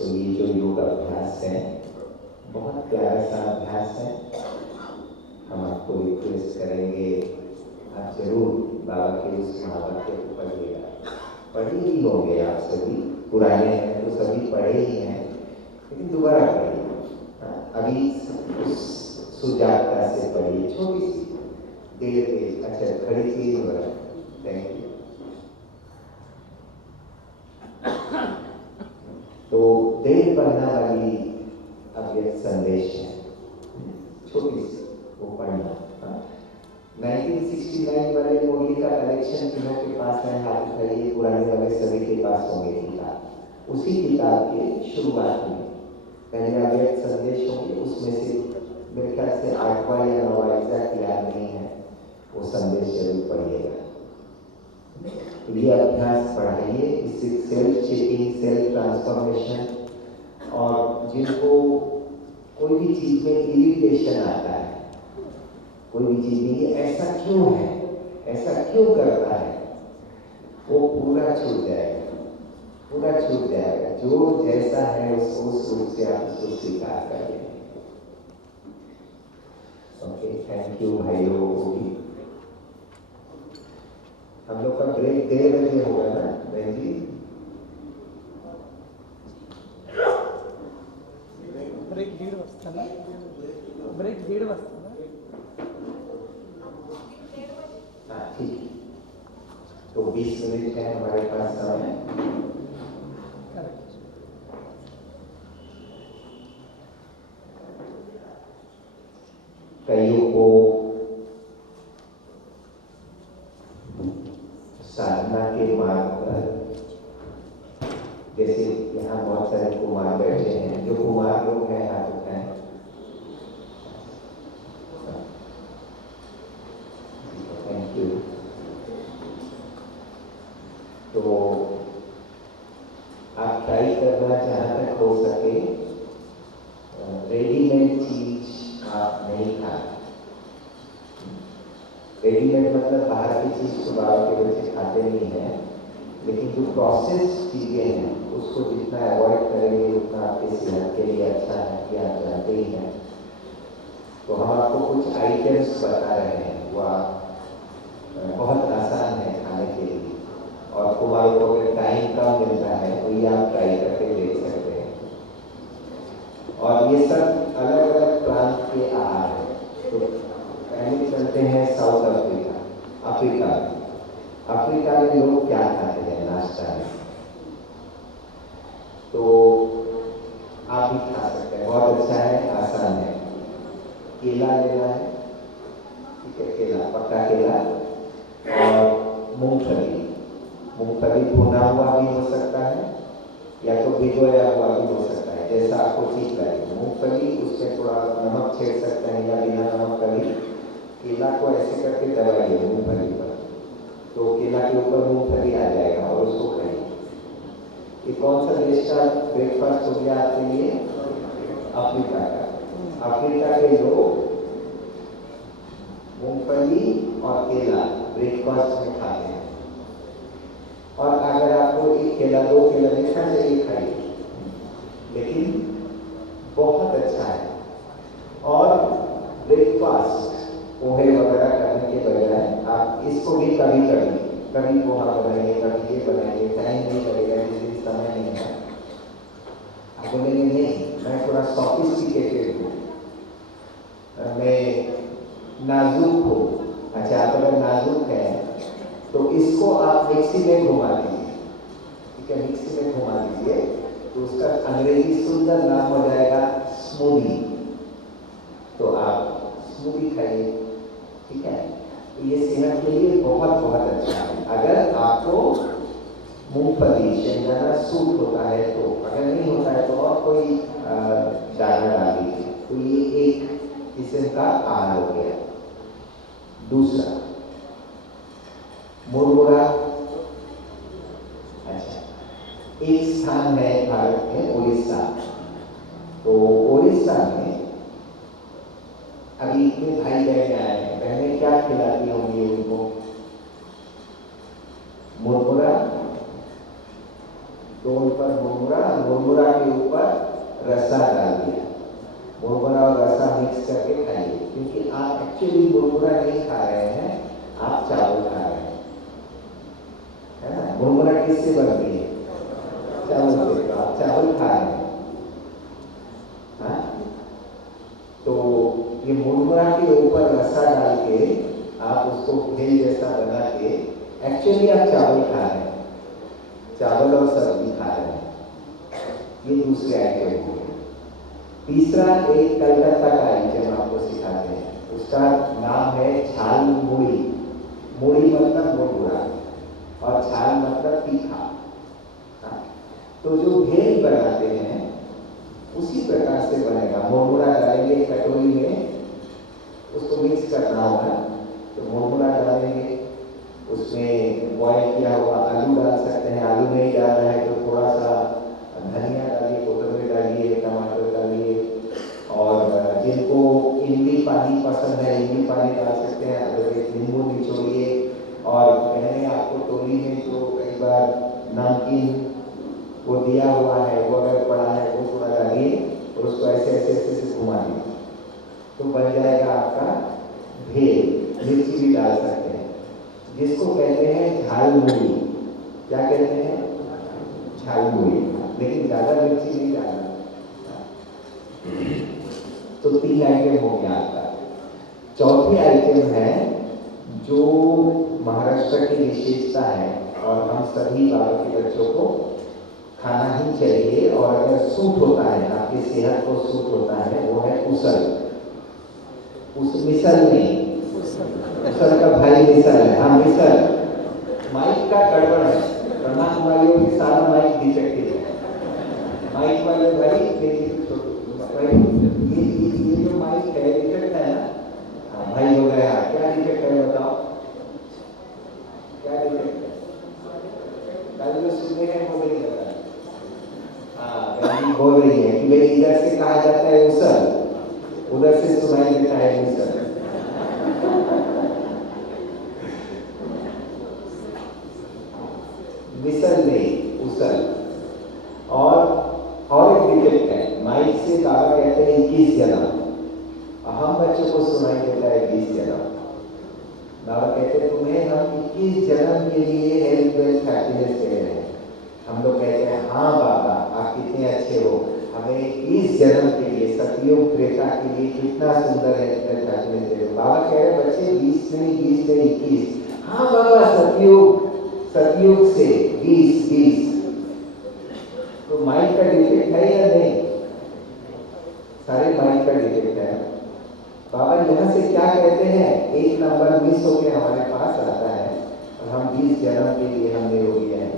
तो ये जो योग अभ्यास है बहुत प्यारा सा अभ्यास है। हम आपको रिक्वेस्ट करेंगे आप जरूर बाबा के उस महावाक्य को पढ़िएगा। पढ़े ही होंगे आप सभी, पुराने हैं तो सभी पढ़े ही हैं, लेकिन दोबारा पढ़िए। अभी उस सुजाता से पढ़िए, छोटी सी 1.5 पेज। अच्छा खड़ी चीज हो रहा है, थैंक यू। तो 1.5 पन्ना वाली अव्यक्त संदेश है, छोटी सी, वो पढ़ना। 1969 वाले मोदी का कलेक्शन जिन्हों के पास है हाथ उठाइए, पुराने वाले सभी के पास होंगे किताब। उसी किताब के शुरुआत में पहले अव्यक्त संदेश होंगे, उसमें से मेरे ख्याल से 8वां या 9वां एग्जैक्ट याद नहीं है, वो संदेश जरूर पढ़िएगा। ये अभ्यास पढ़ाइए, इससे सेल्फ चेकिंग, सेल्फ ट्रांसफॉर्मेशन, और जिनको कोई भी चीज में इरिटेशन आता है, कोई भी चीज में ये ऐसा क्यों है, ऐसा क्यों करता है, वो पूरा छूट जाएगा, पूरा छूट जाएगा। जो जैसा है उसको उस रूप से आप उसको स्वीकार करिए। ओके, थैंक यू भाइयों को भी। हम लोग का ब्रेक 1:30 बजे होगा ना बहन जी? ब्रेक 1:30 वाजता ना, ब्रेक 1:30 वाजता ना। हाँ ठीक, तो 20 मिनट है हमारे पास समय। कईयों को साधना के मार्ग पर, जैसे यहाँ बहुत सारे कुमार बैठे हैं, जो कुमार लोग हैं हाथ उठाएं। Thank you. तो आप ट्राई करना जहाँ तक हो सके, रेडीमेड चीज आप नहीं खाते। रेडीमेड मतलब बाहर की चीज तो बाहर के बच्चे खाते नहीं हैं, लेकिन जो प्रोसेस चीजें हैं उसको जितना अवॉइड करेंगे उतना आपकी सेहत के लिए अच्छा है, कि आप जानते ही हैं। तो हम आपको कुछ आइटम्स बता रहे हैं, वो बहुत आसान है खाने के लिए, और कुमारों को अगर टाइम कम मिलता है तो ये आप ट्राई करके देख सकते हैं। और ये सब अलग अलग प्रांत के आहार है। तो पहले चलते हैं साउथ अफ्रीका। अफ्रीका में लोग क्या खाते हैं नाश्ता में, तो आप भी खा सकते हैं, बहुत अच्छा है, आसान है। केला लेना है, ठीक है, केला, पक्का केला, और मूंगफली। मूंगफली भुना हुआ भी हो सकता है या तो भिगोया हुआ भी हो सकता है, जैसा आपको ठीक लगे। मूंगफली, उसमें थोड़ा नमक छेड़ सकते हैं या बिना नमक का भी। केला को ऐसे करके दबाइए मूंगफली पर, तो केला के ऊपर मूंगफली आ जाएगा और उसको खाइए। ये कौन सा देश का ब्रेकफास्ट हो गया आपके लिए? अफ्रीका का। अफ्रीका के लोग मूंगफली और केला ब्रेकफास्ट में खाते हैं। और अगर आपको 1 केला 2 केला नहीं खाना चाहिए, खाइए, लेकिन बहुत अच्छा है। और ब्रेकफास्ट पोहे वगैरह करने के बजाय आप इसको भी कभी कभी पोहा बनाइए, कभी ये बनाइए। टाइम नहीं लगेगा, जिस दिन समय नहीं है। आप बोलेंगे नहीं मैं थोड़ा सॉफिस्टिकेटेड हूँ, मैं नाजुक हूँ। अच्छा, आप अगर नाजुक है तो इसको आप मिक्सी में घुमा दीजिए, ठीक है, मिक्सी में घुमा दीजिए, तो उसका अंग्रेजी सुंदर नाम हो जाएगा स्मूदी। तो आप स्मूदी खाइए, ठीक है। तो ये सेहत के लिए बहुत बहुत अच्छा है। अगर आपको मूंगफली शेंगदाना सूट होता है तो, अगर नहीं होता है तो और कोई दाना डाल दीजिए। तो ये एक किस्म का आहार हो गया। दूसरा मुरमुरा। अच्छा, एक स्थान है भारत में उड़ीसा, तो उड़ीसा में अभी इतने भाई बहन आए हैं, बहनें क्या खिलाती होंगी उनको? मुरमुरा, तो ऊपर मुरमुरा, मुरमुरा के ऊपर रसा डाल दिया। मुरमुरा और रसा मिक्स करके खाइए, क्योंकि आप एक्चुअली मुरमुरा नहीं खा रहे हैं, आप चावल खा रहे हैं, है ना। मुरमुरा किससे बनती है? चावल से। तो आप चावल खा रहे हैं, हाँ। तो ये मुरमुरा के ऊपर रसा डाल के आप उसको भेल जैसा बना के एक्चुअली आप चावल खा रहे हैं, चावल और सब्जी खा रहे हैं। ये दूसरे आइटम हो गए। तीसरा एक कलकत्ता का आइटम आपको सिखाते हैं, उसका नाम है झाल मुड़ी। मुड़ी मतलब मुरमुरा और झाल मतलब तीखा। तो जो भेल बनाते हैं उसी प्रकार से बनेगा। मुरमुरा डालेंगे कटोरी में, उसको मिक्स करना होगा। तो मुरमुरा डालेंगे, उसमें बॉयल किया हुआ आलू डाल सकते हैं, आलू नहीं डाल रहा है तो थोड़ा सा धनिया डालिए, कोतमीर डालिए, टमाटर डालिए, और जिनको इमली पानी पसंद है इमली पानी डाल सकते हैं, अगर नींबू निचोड़िए। और मैंने आपको टोली में जो कई बार नमकीन वो दिया हुआ है, वो अगर पड़ा है वो थोड़ा डालिए और उसको ऐसे ऐसे ऐसे घुमा दिए, तो बन जाएगा आपका भेल। मिर्ची भी डाल सकते हैं, जिसको कहते हैं झाल मुड़ी। क्या कहते हैं? झाल मुड़ी। लेकिन ज्यादा मिर्ची नहीं डालना। तो 3 आइटम हो गया आपका। चौथी आइटम है जो महाराष्ट्र की विशेषता है और हम सभी बाबा के बच्चों को खाना ही चाहिए, और अगर सूट होता है, आपकी सेहत को सूट होता है, वो है उसल। उस मिसल में, उसल का भाई मिसल है। हाँ, मिसल। माइक का गड़बड़ है, ब्रह्माकुमारियों के सारा माइक डिफेक्टिव है। माइक वाले भाई ये जो माइक है डिफेक्ट है ना। हाँ भाई हो गया। क्या डिफेक्ट है बताओ, क्या डिफेक्ट है? कल जो सुनने हैं वो नहीं लगा। हाँ, बहनी बोल रही है कि भाई इधर से कहा जाता है उसल, उधर से सुनाई देता है मिसल। मिसल नहीं, उसल। और एक डिफेक्ट है, माइक से बाबा कहते हैं 21 जन्म, हम बच्चों को सुनाई देता है 20 जन्म। बाबा कहते हैं तुम्हें हम 21 जन्म के लिए हेल्थ वेल्थ हैप्पीनेस दे रहे हैं। हम लोग कहते हैं हाँ बाबा आप कितने अच्छे हो, हमें 21 जन्म के लिए, सतयुग त्रेता के लिए कितना सुंदर हेल्थ वेल्थ हैप्पीनेस दे रहे हो। बाबा कह रहे बच्चे 20 नहीं 21। हाँ बाबा सतयुग से 20। तो माइक का डिफेक्ट है या नहीं? सारे माइक का डिफेक्ट है। बाबा यहाँ से क्या कहते हैं, एक नंबर मिस होकर हमारे पास आता है और हम 20 जन्म के लिए हमने हो गया है।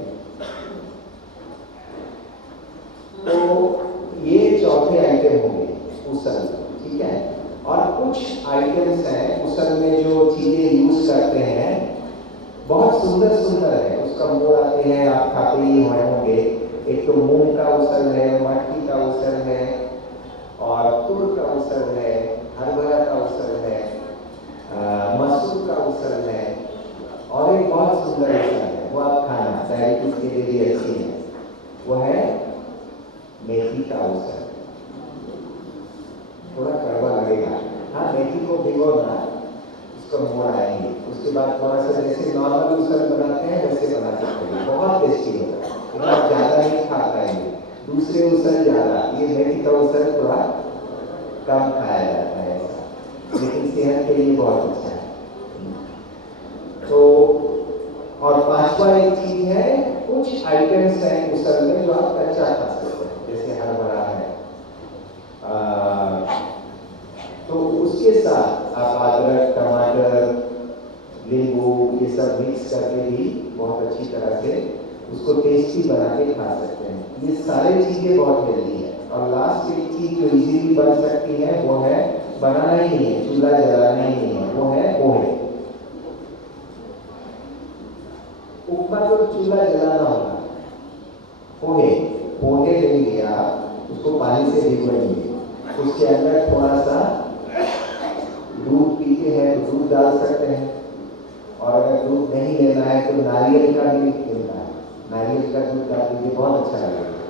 तो ये चौथे आइटम होंगे उसल, ठीक है। और कुछ आइटम्स हैं उसल में जो चीजें यूज करते हैं, बहुत सुंदर सुंदर है। उसका मोड़ आते हैं, आप खाते ही होंगे। एक तो मूंग का उसल है, मटकी का उसल है, और तुर का उसल है, हरभरा का उसल है, मसूर का उसल है, और एक बहुत सुंदर उसल है, वो आप खाना डायबिटीज के लिए भी अच्छी है, वो है मेथी का उसल। थोड़ा कड़वा लगेगा। हाँ, मेथी को भिगोना, उसको मोड़ आएंगे, उसके बाद थोड़ा सा जैसे नॉर्मल उसल बनाते हैं वैसे बना सकते हैं, बहुत टेस्टी होता है। आप ज्यादा नहीं खा पाएंगे, दूसरे उसल ज्यादा, ये मेथी का उसल थोड़ा कम खाया जाता है, लेकिन सेहत के लिए बहुत अच्छा है। तो और पांचवा एक चीज है, कुछ आइटम्स हैं उसल में जो आप कच्चा खा सकते हैं, जैसे हरभरा है। तो उसके साथ आप अदरक, टमाटर, नींबू ये सब मिक्स करके भी बहुत अच्छी तरह से उसको टेस्टी बना के खा सकते हैं। ये सारी चीजें बहुत हेल्दी है। और लास्ट एक चीज जो इजीली बन सकती है वो है, बनाना ही नहीं है, चूल्हा जलाना ही नहीं है, वो है पोहे। उपमा तो चूल्हा जलाना होगा। पोहे लेंगे आप, उसको पानी से भिगोएंगे, उसके अंदर थोड़ा सा दूध पीते हैं तो दूध डाल सकते हैं, और अगर दूध नहीं लेना है तो नारियल का मिल्क मिलता है, नारियल का दूध डाल दीजिए, बहुत अच्छा लगेगा।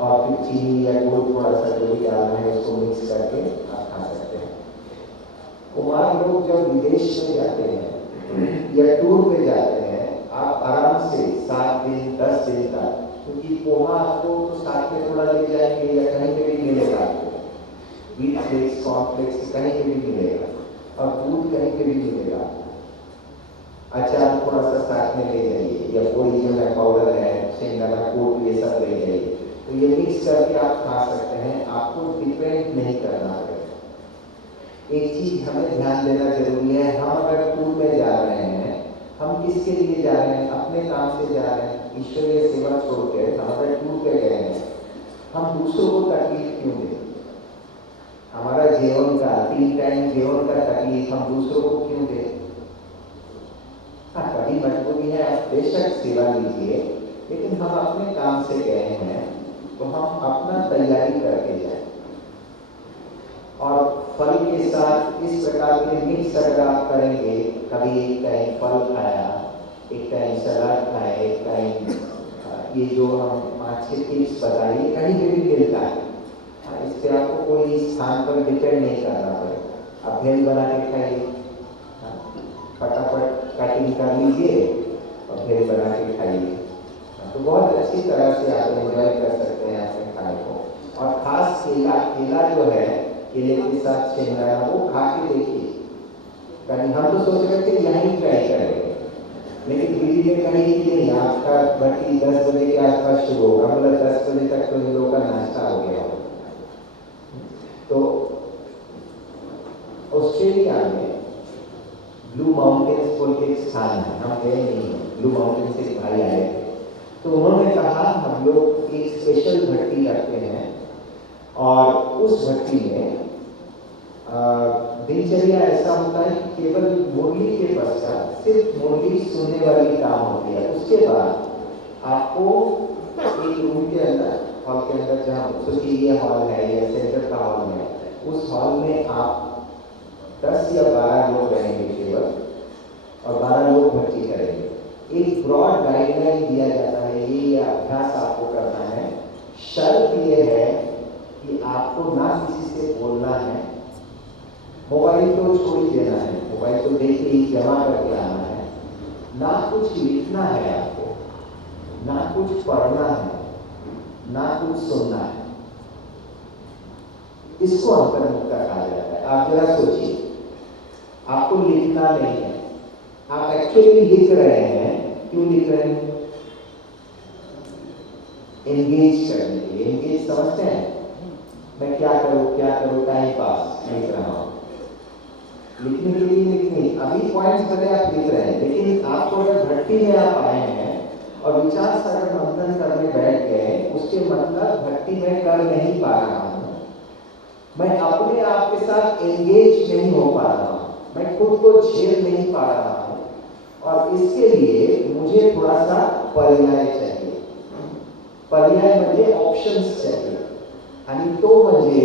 और फिर चीनी या गुड़ थोड़ा सा जो भी डालना है उसको मिक्स करके आप खा सकते हैं। कुमार लोग जब विदेश में जाते हैं या टूर पे जाते हैं, आप आराम से 7 दिन 10 दिन तक, क्योंकि पोहा आपको साथ में थोड़ा ले जाएंगे या कहीं पे भी मिलेगा आपको, व्हीट फ्लेक्स कॉर्नफ्लेक्स कहीं पे भी मिलेगा, और दूध कहीं पे भी मिलेगा। अचार थोड़ा सा साथ में ले जाइए, या कोई जो है पाउडर है, शेंगदाना कूट, ये सब ले जाइए। तो ये मिक्स करके आप खा सकते हैं, आपको डिपेंड नहीं करना है। एक चीज हमें ध्यान देना जरूरी है, हम अगर टूर में जा रहे हैं, हम किसके लिए जा रहे हैं? अपने काम से जा रहे हैं, ईश्वरीय सेवा छोड़कर हम अगर टूर पे गए हैं, हम दूसरों को तकलीफ क्यों दें? हमारा जीवन का 3 टाइम जीवन का तकलीफ हम दूसरों को क्यों दें? हाँ, कभी मजबूरी है, आप बेशक सेवा लीजिए, लेकिन हम अपने काम से गए हैं तो हम अपना तैयारी करके जाए। और फल के साथ इस प्रकार के मिक्स अगर आप करेंगे, कभी एक टाइम फल खाया, एक टाइम सलाद खाए, एक टाइम ये जो हम 5-6 टिप्स बताइए, कहीं पे भी मिलता है। इससे आपको कोई स्थान पर डिपेंड नहीं करना पड़ेगा। आप भेल बना के खाइए, फटाफट कटिंग कर लीजिए और भेल बना के खाइए, तो बहुत अच्छी तरह से आप एंजॉय कर सकते हैं अपने खाने को। और खास केला जो है, केले के साथ शेंगदाना, वो खा के देखिए। कहीं हम तो सोच रहे थे यहीं ट्राई करेंगे, लेकिन दीदी ने कही कि नहीं, आपका भट्टी 10 बजे के आसपास शुरू होगा, मतलब 10 बजे तक तो इन लोगों का नाश्ता हो गया हो। तो ऑस्ट्रेलिया में ब्लू माउंटेन्स बोल के एक स्थान है, हम गए नहीं हैं, ब्लू माउंटेन से भाई आए थे, तो उन्होंने कहा हम लोग एक स्पेशल भट्टी रखते हैं, और उस भट्टी में दिनचर्या ऐसा होता है कि केवल मुरली के पश्चात सिर्फ मुरली सुनने वाली काम होती है। उसके बाद आपको एक रूम के अंदर, हॉल के अंदर, जहाँ सोचिए ये हॉल है या सेंटर का हॉल है, उस हॉल में आप 10 या 12 लोग रहेंगे केवल, और 12 लोग भर्ती करेंगे। एक ब्रॉड गाइडलाइन दिया जाता है, ये अभ्यास आपको करना है। शर्त ये है कि आपको ना किसी से बोलना है, मोबाइल तो छोड़ ही देना है, मोबाइल तो देख के ही जमा करके आना है, ना कुछ लिखना है आपको, ना कुछ पढ़ना है, ना कुछ सुनना है। इसको अंतर्मुखता कहा जाता है। आप जरा सोचिए, आपको लिखना नहीं है, आप एक्चुअली लिख रहे हैं, क्यों लिख रहे हैं? एंगेज करने के लिए। एंगेज समझते हैं? मैं क्या करूं, टाइम पास लिख रहा हूं, लिखने के लिए लिखनी। अभी पॉइंट्स भले आप लिख रहे हैं, लेकिन आपको अगर भट्टी में आप आए हैं और विचार सागर मंथन करने बैठ गए, उसके मतलब भट्टी में कर नहीं पा रहा हूं, मैं अपने आप के साथ एंगेज नहीं हो पा रहा हूं, मैं खुद को झेल नहीं पा रहा हूं, और इसके लिए मुझे थोड़ा सा पर्याय चाहिए। पर्याय मुझे ऑप्शंस चाहिए, यानी तो मुझे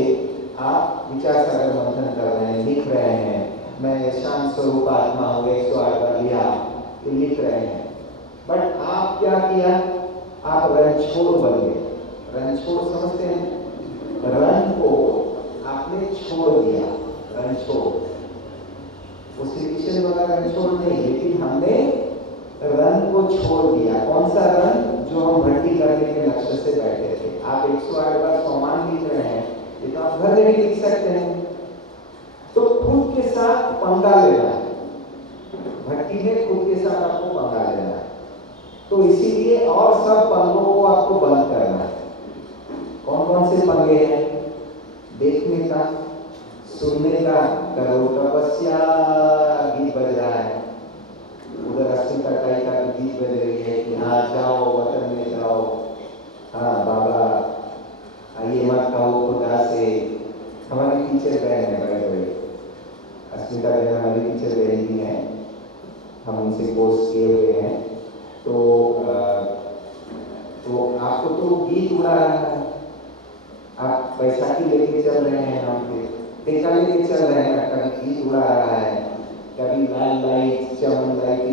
आप विचार सागर मंथन कर रहे हैं, लिख रहे हैं, मैं शांत स्वरूप आत्मा हूँ, 108 बार लिया, ये लिख रहे हैं, बट आप क्या किया? आप रणछोड़ बन गए। रणछोड़ समझते हैं? रण को आपने छोड़ दिया, रणछोड़। वो श्री कृष्ण वाला रणछोड़ नहीं, लेकिन हमने रन को छोड़ दिया। कौन सा रन? जो हम भर्ती करने के लक्ष्य से बैठे थे। आप 108 बार समान लिख रहे हैं, ये तो आप घर में भी लिख सकते हैं। तो खुद के साथ पंगा लेना है, भट्टी में खुद के साथ आपको पंगा लेना है, तो इसीलिए और सब पंगों को आपको बंद करना है। कौन कौन से पंगे हैं? देखने का, सुनने का, करो तपस्या, गीत बज रहा है, उधर 80 टकाई का गीत बज रही है कि हाँ जाओ वतन में जाओ, हाँ बाबा ये मत कहो खुदा से। हमारे टीचर गए हैं बड़े, अस्मिता बहन हमारी टीचर बहन हैं, हम उनसे कोर्स किए हुए हैं। तो आपको तो गीत उड़ा रहा है, आप बैसाखी लेके चल रहे हैं, हम टीका लेके चल रहे हैं, कभी गीत उड़ा रहा है, कभी लाल लाइट चमन लाइट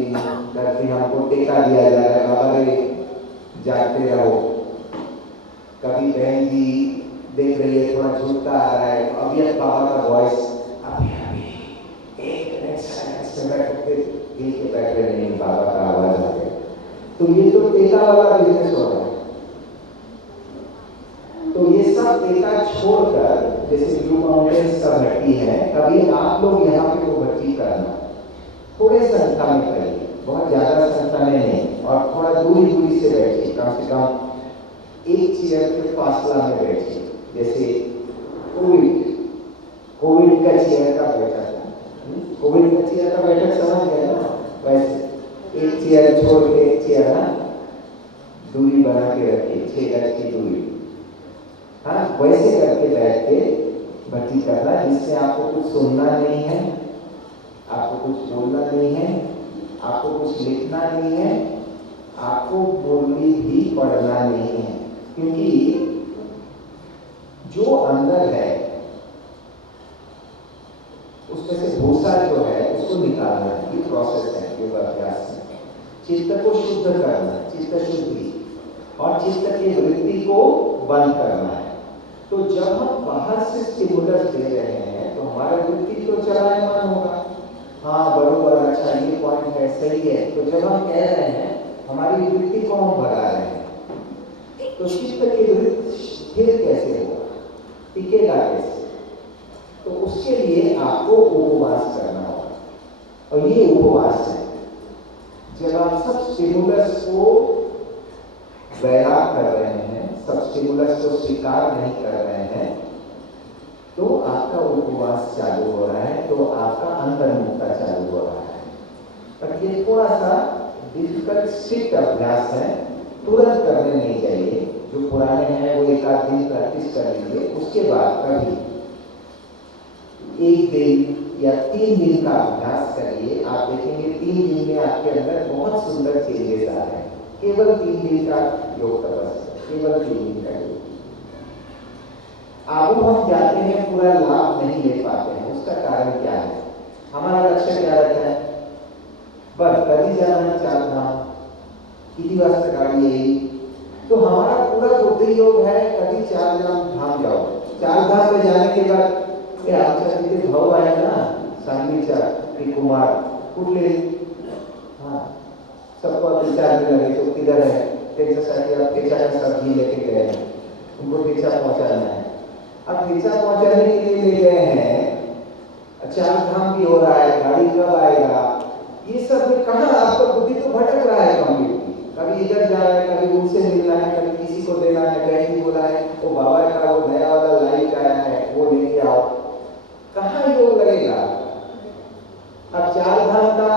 करके हमको टेका दिया जा रहा है, बाबा रे जागते रहो। कभी बहन जी देख रही है थोड़ा झुकता आ रहा है, अभी अब बाबा का वॉइस अभी अभी एक मिनट साइलेंस में बैठते दिल के बैठ रहे नहीं, बाबा का आवाज आ गया। तो ये तो टेका वाला बिजनेस हो रहा है। तो ये सब टेका छोड़कर, जैसे ब्लू माउंटेन्स का भट्टी है, कभी आप लोग यहाँ पे वो भट्टी करना, थोड़े संख्या में करिए, बहुत ज्यादा संख्या में नहीं, और थोड़ा दूरी दूरी से बैठिए, कम से कम एक चेयर के फासला में बैठिए। जैसे कोविड का चेयर का बैठक, कोविड का चेयर का बैठक समझ गए ना, वैसे एक चेयर छोड़ के एक चेयर ना दूरी बना के रखिए, 6 गज की दूरी। हाँ, वैसे करके बैठ के भर्ती करना, जिससे आपको कुछ सुनना नहीं है, आपको कुछ बोलना नहीं है, आपको कुछ लिखना नहीं है, आपको बोलनी भी पढ़ना नहीं है, क्योंकि जो अंदर है उसमें से भूसा जो है उसको निकालना है। ये प्रोसेस है योगाभ्यास में। चित्त को शुद्ध करना, चित्त शुद्धि, और चित्त की वृत्ति को बंद करना है। तो जब हम बाहर से स्टिमुलस दे रहे हैं तो हमारा वृत्ति तो चलायमान होगा, हाँ बरोबर, अच्छा ये पॉइंट है, सही है। तो जब हम कह रहे हैं हमारी वृत्ति को हम भगा रहे हैं, तो चित्त की वृत्ति स्थिर कैसे होगा, टिकेगा कैसे? तो उसके लिए आपको उपवास करना होगा, और ये उपवास है। जब आप सब स्टिमुलस को वैराग कर रहे हैं, सब स्टिमुलस को स्वीकार नहीं कर रहे हैं, तो आपका उपवास चालू हो रहा है, तो आपका अंतर्मुखता चालू हो रहा है। पर ये थोड़ा सा डिफिकल्ट स्ट्रिक्ट अभ्यास है, तुरंत करने नहीं चाहिए। जो पुराने हैं वो एक आध दिन प्रैक्टिस कर लीजिए, उसके बाद कभी 1 दिन या 3 दिन का अभ्यास करिए। आप देखेंगे 3 दिन में आपके अंदर बहुत सुंदर चेंजेस आ रहे हैं। केवल 3 दिन का योग तपस्या, केवल 3 दिन का योग। आगू हम जाते हैं, पूरा लाभ नहीं ले पाते हैं, उसका कारण क्या है? हमारा लक्ष्य क्या रहता है? बस कभी जाना है 4 धाम, किसी वास्ते गाड़ी यही, तो हमारा पूरा बुद्धि योग है कभी 4 धाम जाओ। 4 धाम पे जाने के बाद आमच्या तिथे भाऊ आहे ना सांगलीचा कुमार कुठले, हाँ सबको विचारने लगे तो किधर है, त्याच्यासाठी आप ठेचा का सब्जी लेके गए हैं, उनको ठेचा पहुंचाना है। अब ठेचा पहुंचाने के लिए ले गए हैं, 4 धाम भी हो रहा है, गाड़ी कब आएगा, ये सब कहाँ, आपका बुद्धि तो भटक रहा है कंप्लीटली। कभी इधर जा रहा है, कभी उनसे मिलना है, कभी किसी को देना है, कहीं भी बोला है वो बाबा का वो नया वाला लाइट आया है वो लेके आओ, कहाँ योग लगेगा? अब 4 धाम का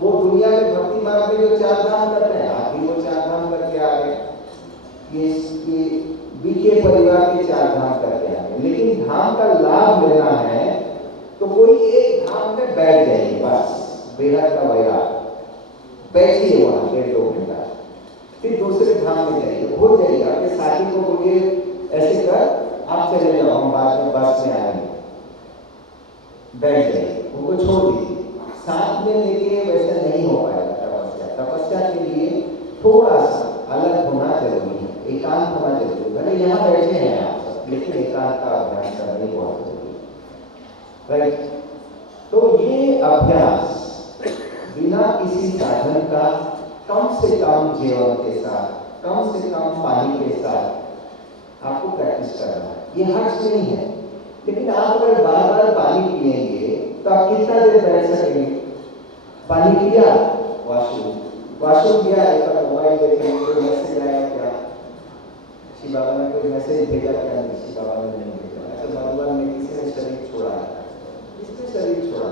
वो दुनिया में भक्ति मार्ग में जो 4 धाम करते हैं, आप भी वो 4 धाम करके आ गए, ये बीके परिवार के 4 धाम करके आ गए। लेकिन धाम का लाभ लेना है तो कोई एक धाम में बैठ जाइए, बस बेहद का वैराग, बैठिए वहां 1-2 घंटा, फिर दूसरे धाम में जाइए, भूल जाइए, अपने साथी को बोलिए ऐसे कर आप चले जाओ, हम बाद में बस में आएंगे, बैठ जाइए, उनको छोड़ दीजिए। साथ में लेके वैसा नहीं हो पाएगा तपस्या। तपस्या के लिए थोड़ा सा अलग होना जरूरी है, एकांत होना जरूरी है। भले यहाँ बैठे हैं आप सब, लेकिन एकांत का अभ्यास करना बहुत जरूरी है, राइट? तो ये अभ्यास बिना किसी साधन का, कम से कम जीवन के साथ, कम से कम पानी के साथ आपको प्रैक्टिस करना है। ये हर्ष नहीं है, लेकिन आप अगर बार बार पानी पिएंगे तो आप कितना देर बैठ सकेंगे? पानी पिया, वॉशरूम गया, एक बार मोबाइल देखेंगे, कोई मैसेज आया क्या, शिव बाबा ने कोई मैसेज भेजा क्या? नहीं, शिव बाबा ने नहीं भेजा। अच्छा, भगवान ने किसी ने शरीर छोड़ा, किसने शरीर छोड़ा,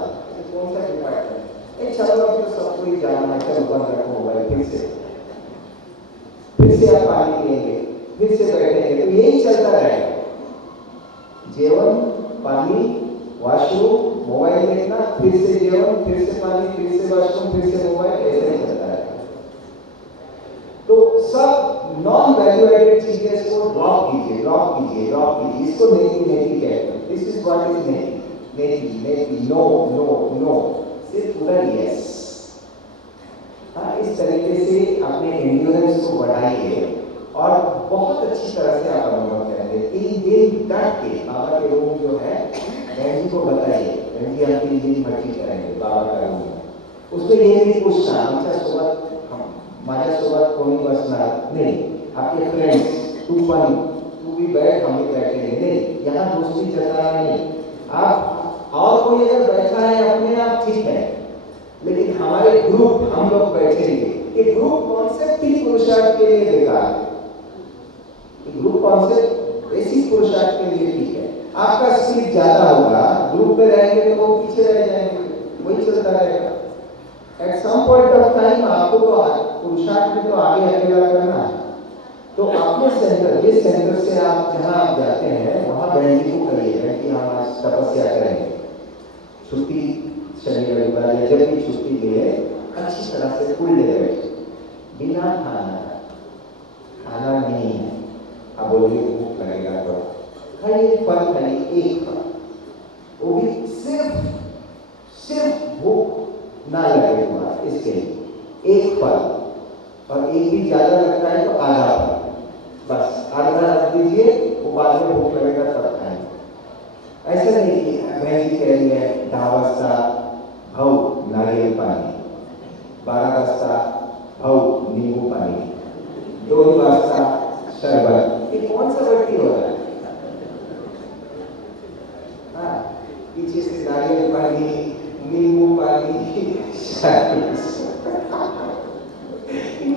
कौन सा डिपार्टमेंट? एक चलो अभी तो सबको ही जाना है, चलो बंद रखो मोबाइल, फिर से आप पानी पिएंगे, फिर से बैठेंगे, तो यही चलता रहेगा। जीवन, पानी, वॉशरूम, मोबाइल देखना, फिर से जीवन, फिर से पानी, फिर से वॉशरूम, फिर से मोबाइल, ऐसे ही चलता रहेगा। तो सब नॉन वैल्यू एडेड चीजें को ड्रॉप कीजिए, ड्रॉप कीजिए, ड्रॉप कीजिए। इसको नेकी नेकी कहते हैं। दिस इज व्हाट इज नेकी, नेकी, नेकी, नो नो नो, सिर्फ उधर यस, हाँ, इस तरीके से अपने एंड्योरेंस को बढ़ाइए और बहुत अच्छी तरह से आप अनुभव करेंगे। 3 दिन डट के बाबा के रूम जो है बहन जी को बताइए, बहन जी हम 3 दिन भर्ती करेंगे बाबा का रूम है। उसमें ये नहीं पूछना आमच्या सोबत माझ्यासोबत कोणी बसणार नहीं, आपके फ्रेंड्स तू भी बैठ हम भी बैठेंगे नहीं, यहाँ दोस्ती जताना नहीं। आप और कोई अगर बैठा है अपने आप ठीक है, लेकिन हमारे ग्रुप हम लोग बैठेंगे। ये ग्रुप कॉन्सेप्ट ही पुरुषार्थ के लिए बेकार है। ग्रुप कॉन्सेप्ट बेसिक पुरुषार्थ के लिए ठीक है। आपका स्पीड ज्यादा होगा, ग्रुप में रहेंगे तो वो पीछे रह जाएंगे, वही चलता रहेगा। At some point of time आपको तो पुरुषार्थ में तो आगे अकेला करना है, तो अपने सेंटर, ये सेंटर से आप जहाँ आप जाते हैं वहाँ बहन जी को करिए कि हम आज तपस्या करेंगे। छुट्टी शनि रविवार या जब भी छुट्टी ले अच्छी तरह से फुल डे बैठे, बिना खाना नहीं है। अब बोलिए भूख लगेगा तो खाइए, फल खाइए, एक फल, वो भी सिर्फ भूख ना लगे तुम्हारा, इसके लिए एक फल, और एक भी ज्यादा लगता है तो आधा फल, बस आधा रख दीजिए, वो बाद में भूख लगेगा तब खाएंगे। ऐसा नहीं कि बहन जी कह रही है 10 वाजता भाऊ नारियल पानी, 12 वाजता भाऊ नींबू पानी, 2 वाजता शरबत, ये कौन सा व्यक्ति हो रहा है? हाँ, पीछे से नारियल पानी, नींबू पानी,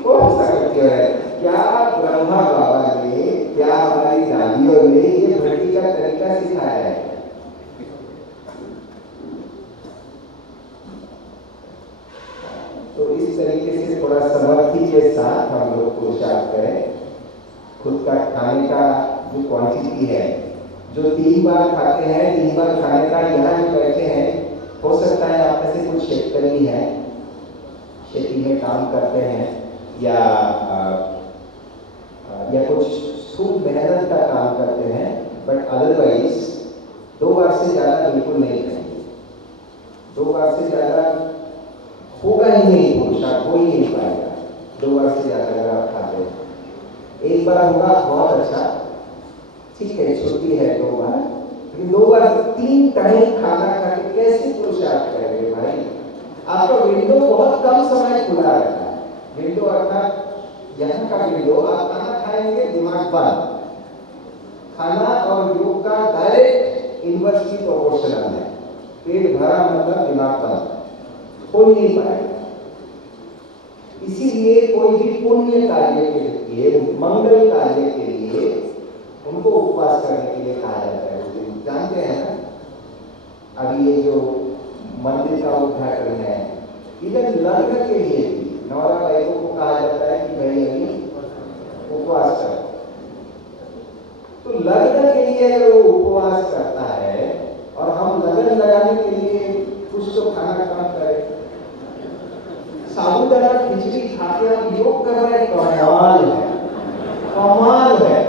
कौन सा व्यक्ति हो रहा है? क्या ब्रह्मा बाबा ने, क्या हमारी दादियों ने ये भक्ति का तरीका सिखाया है? तो इस तरीके से थोड़ा समर्थी के साथ हम लोग पुरुषार्थ करें। खुद का खाने का जो क्वांटिटी है, जो 3 बार खाते हैं, 3 बार खाने का, यहाँ जो बैठे हैं, हो सकता है आप में से कुछ शेतकरी हैं, खेती में काम करते हैं या कुछ खूब मेहनत का काम करते हैं, बट अदरवाइज 2 बार से ज़्यादा बिल्कुल नहीं करेंगे। 2 बार से ज़्यादा होगा ही नहीं, पुरुषार्थ हो ही नहीं पाएगा 2 बार से ज़्यादा अगर आप खाते हैं। 1 बार होगा बहुत अच्छा, ठीक है, छुट्टी है 2 बार, लेकिन 2 बार 3 टाइम खाना खा के कैसे पुरुषार्थ करेंगे भाई? आपका विंडो बहुत कम समय खुला रहता है। विंडो अर्थात यहाँ का विंडो, आप खाना खाएंगे दिमाग बंद। खाना और योग का डायरेक्ट इनवर्सली प्रोपोर्शनल है। पेट भरा मतलब दिमाग बंद, हो नहीं पाएगा। इसीलिए कोई भी पुण्य कार्य के लिए, मंगल कार्य के लिए उनको उपवास करने के लिए कहा जाता है। जानते हैं ना, अभी ये जो मंदिर का उद्घाटन है, इधर लग्न के लिए भी नौरा भाइयों को कहा जाता है कि भाई अभी उपवास करो। तो लग्न के लिए अगर वो उपवास करता है और हम लगन लगाने के लिए कुछ तो खाना कम करें, साबुदाना खिचड़ी खाके हम योग कर रहे हैं, कमाल है, कमाल है।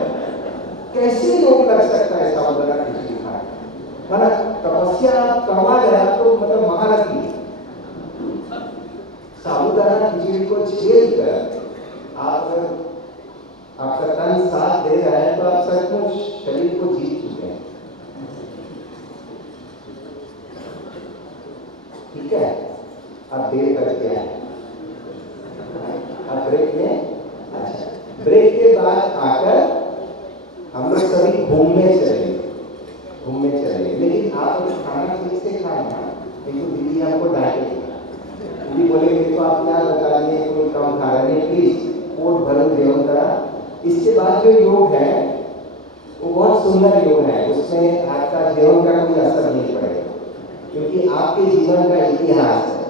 कैसे योग कर सकता है साबुदाना खिचड़ी खाके? मतलब तपस्या कमाल है, तो मतलब महारथी। साबुदाना खिचड़ी को झेल कर आप आपका तन साथ दे रहा है, तो आप सचमुच शरीर को जीत चुके हैं। ठीक है, अब देर कर क्या है, अब ब्रेक में, अच्छा ब्रेक के बाद आकर हम लोग सभी घूमने चलेंगे, लेकिन आप अगर खाना ठीक से खाए ना, नहीं तो दीदी हमको डांटेगी। दीदी बोलेंगे तो आप क्या बता दिए, कोई कम खा रहे हैं, प्लीज पोट भर देव करा। इसके बाद जो योग है वो बहुत सुंदर योग है, उसमें आपका जीवन का कोई असर नहीं पड़ेगा, क्योंकि आपके जीवन का इतिहास है,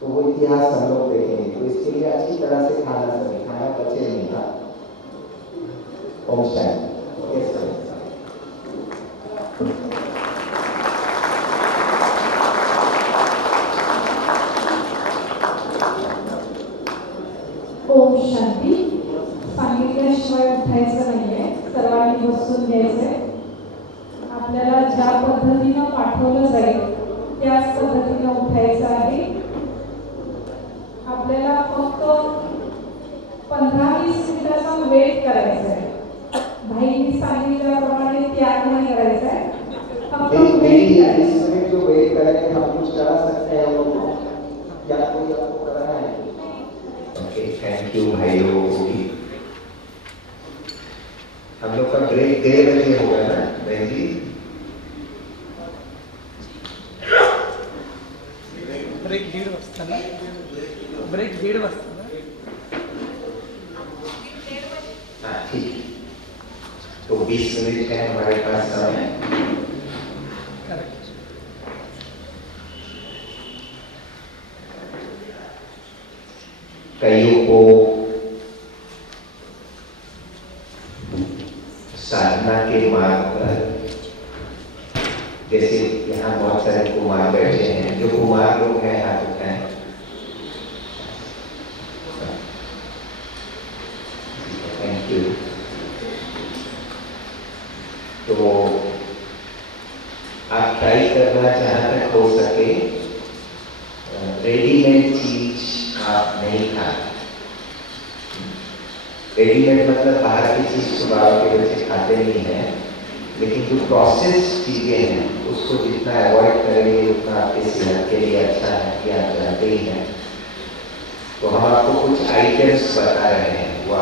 तो वो इतिहास हम लोग देखेंगे। तो इसके लिए अच्छी तरह से खाना बचे नहीं था। ओम शांति। ओम शांती। सांगितल्याशिवाय उठायचं नाहीये, सर्वांनी बसून घ्यायचंय। आपल्याला ज्या पद्धतीनं पाठवलं जाईल त्याच पद्धतीनं उठायचं आहे। आपल्या हम लोग का ब्रेक 1:30 बजे होगा ना बहन जी? ब्रेक 1:30 वाजता ना? ब्रेक 1:30 वाजता ना? हाँ ठीक है, तो 20 मिनट है हमारे पास समय। करेक्ट। कईयों को साधना के मार्ग पर, जैसे यहाँ बहुत सारे कुमार बैठे हैं, जो कुमार लोग हैं हाथ उठाएं। Thank you. तो आप ट्राई करना जहाँ तक हो सके रेडीमेड चीज आप नहीं खाते। रेडीमेड मतलब बाहर की चीज तो बाहर के बच्चे खाते नहीं हैं, लेकिन जो प्रोसेस चीजें हैं उसको जितना अवॉइड करेंगे उतना आपकी सेहत के लिए अच्छा है, कि आप जानते ही हैं। तो हम आपको कुछ आइटम्स बता रहे हैं, वो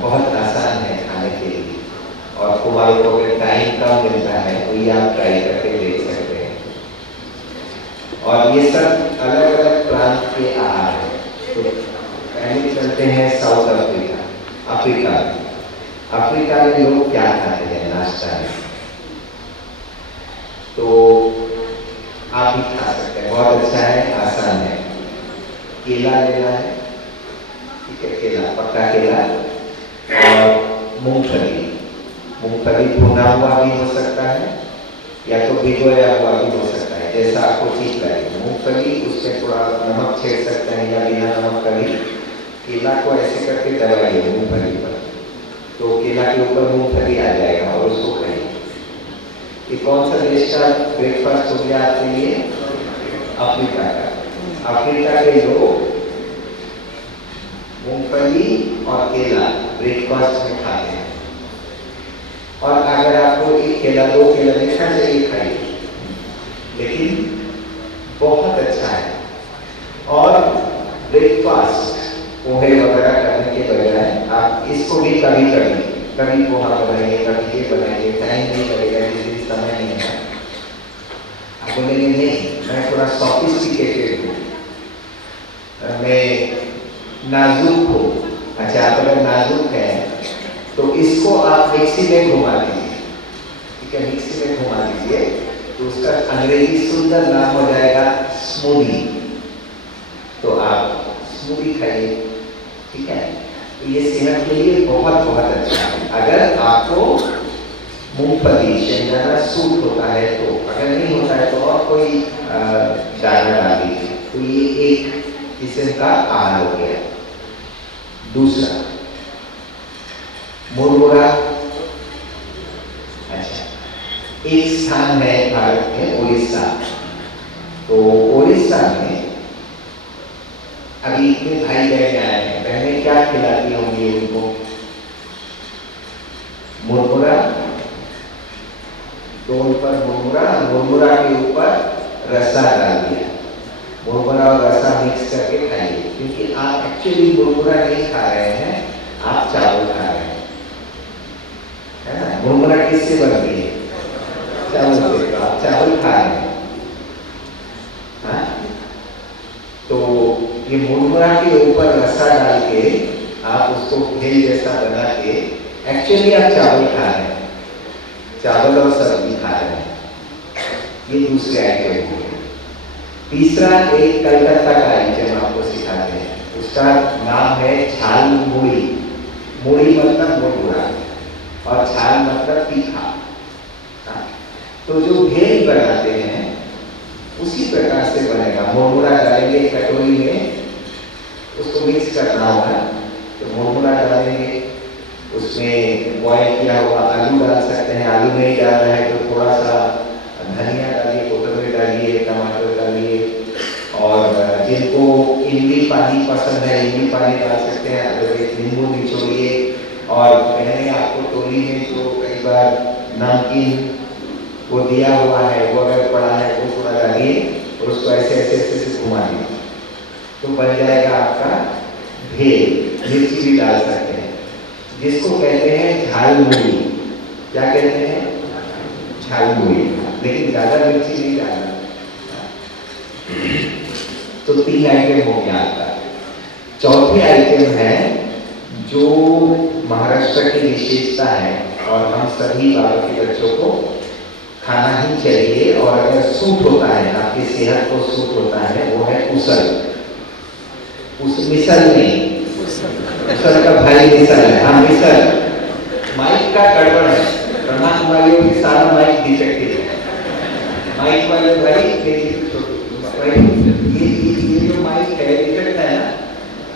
बहुत आसान है खाने के लिए, और कुमारों को अगर टाइम कम मिलता है तो ये आप ट्राई करके देख सकते हैं। और ये सब अलग अलग प्रांत के आहार है। तो पहले चलते हैं साउथ अफ्रीका। अफ्रीका में लोग क्या खाते हैं नाश्ता में? तो आप भी खा सकते हैं, बहुत अच्छा है, आसान है। केला लेना है, ठीक है, केला, पक्का केला, और मूंगफली। मूंगफली भुना हुआ भी हो सकता है या तो भिगोया हुआ भी हो सकता है, जैसा आपको ठीक लगे। मूंगफली, उसमें थोड़ा नमक छेड़ सकते हैं या बिना नमक का भी। केला को ऐसे करके दबाइए मूंगफली पर, तो केला के ऊपर मूंगफली आ जाएगा और उसको खाइए। ये कौन सा देश का ब्रेकफास्ट हो गया आपके लिए? अफ्रीका का। अफ्रीका के लोग मूंगफली और केला ब्रेकफास्ट में खाते हैं। और अगर आपको एक केला, 2 केला देखना चाहिए, खाइए, लेकिन बहुत अच्छा है। और ब्रेकफास्ट पोहे वगैरह करने के बजाय आप इसको भी कभी पोहा बनाइए, कभी ये बनाइए, टाइम नहीं लगेगा, जिस समय नहीं है। आप बोलेंगे नहीं मैं थोड़ा सॉफिस्टिकेटेड हूँ, मैं नाजुक हूँ। अच्छा, आप अगर नाजुक है तो इसको आप मिक्सी में घुमा दीजिए, ठीक है, मिक्सी में घुमा दीजिए, तो उसका अंग्रेजी सुंदर नाम हो जाएगा स्मूदी। तो आप स्मूदी खाइए, ठीक है। तो ये सेहत के लिए बहुत बहुत अच्छा है। अगर आपको मूंगफली शेंगदाना सूट होता है तो, अगर नहीं होता है तो और कोई दाना डाल दीजिए। तो ये एक किस्म का आहार हो गया। दूसरा मुरमुरा। अच्छा, एक स्थान है भारत में उड़ीसा। तो उड़ीसा में अभी इतने भाई बहन आए हैं, बहनें क्या खिलाती होंगी उनको? मुरमुरा, डोल पर मुरमुरा के ऊपर रसा डाल दिया। मुरमुरा और रसा मिक्स करके खाइए, क्योंकि आप एक्चुअली मुरमुरा नहीं खा रहे हैं, आप चावल खा रहे हैं, है ना। मुरमुरा किससे बनती है? चावल से। तो आप चावल खा रहे हैं, हाँ। तो ये मुरमुरा के ऊपर रसा डाल के आप उसको भेल जैसा बना के एक्चुअली आप चावल खा रहे हैं, चावल और सब्जी खा रहे हैं। ये दूसरे आइटम हो गए। तीसरा एक कलकत्ता का आइटम आपको सिखाते हैं, उसका नाम है झाल मुड़ी। मुड़ी मतलब मुरमुरा और झाल मतलब तीखा। तो जो भेल बनाते हैं उसी प्रकार से बनेगा। मुरमुरा डालेंगे कटोरी में, उसको मिक्स करना होगा। तो मुरमुरा डालेंगे, उसमें बॉयल किया हुआ आलू डाल सकते हैं, आलू नहीं डालना है तो थोड़ा सा धनिया डालिए, कोतमीर डालिए, टमाटर डालिए, और जिनको इमली पानी पसंद है इमली पानी डाल सकते हैं, अगर एक नींबू निचोड़िए। और मैंने आपको टोली में जो कई बार नमकीन वो दिया हुआ है, वो अगर पड़ा है वो थोड़ा डालिए और उसको ऐसे ऐसे ऐसे घुमा दीजिए, तो बन जाएगा आपका भेल। मिर्ची भी डाल सकते हैं, जिसको कहते हैं झालमुड़ी। क्या कहते हैं? झालमुड़ी। लेकिन ज्यादा मिर्ची नहीं डालना। तो 3 आइटम हो गया आपका। चौथी आइटम है जो महाराष्ट्र की विशेषता है और हम सभी बाबा के बच्चों को खाना ही चाहिए, और अगर सूट होता है, आपकी सेहत को सूट होता है, वो है उसल। उस मिसल नहीं, उसल का भाई मिसल है। हाँ मिसल। माइक का गड़बड़ है, ब्रह्मा कुमारियों के सारा माइक डिफेक्टिव है। माइक वाले भाई ये जो माइक है डिफेक्ट है ना।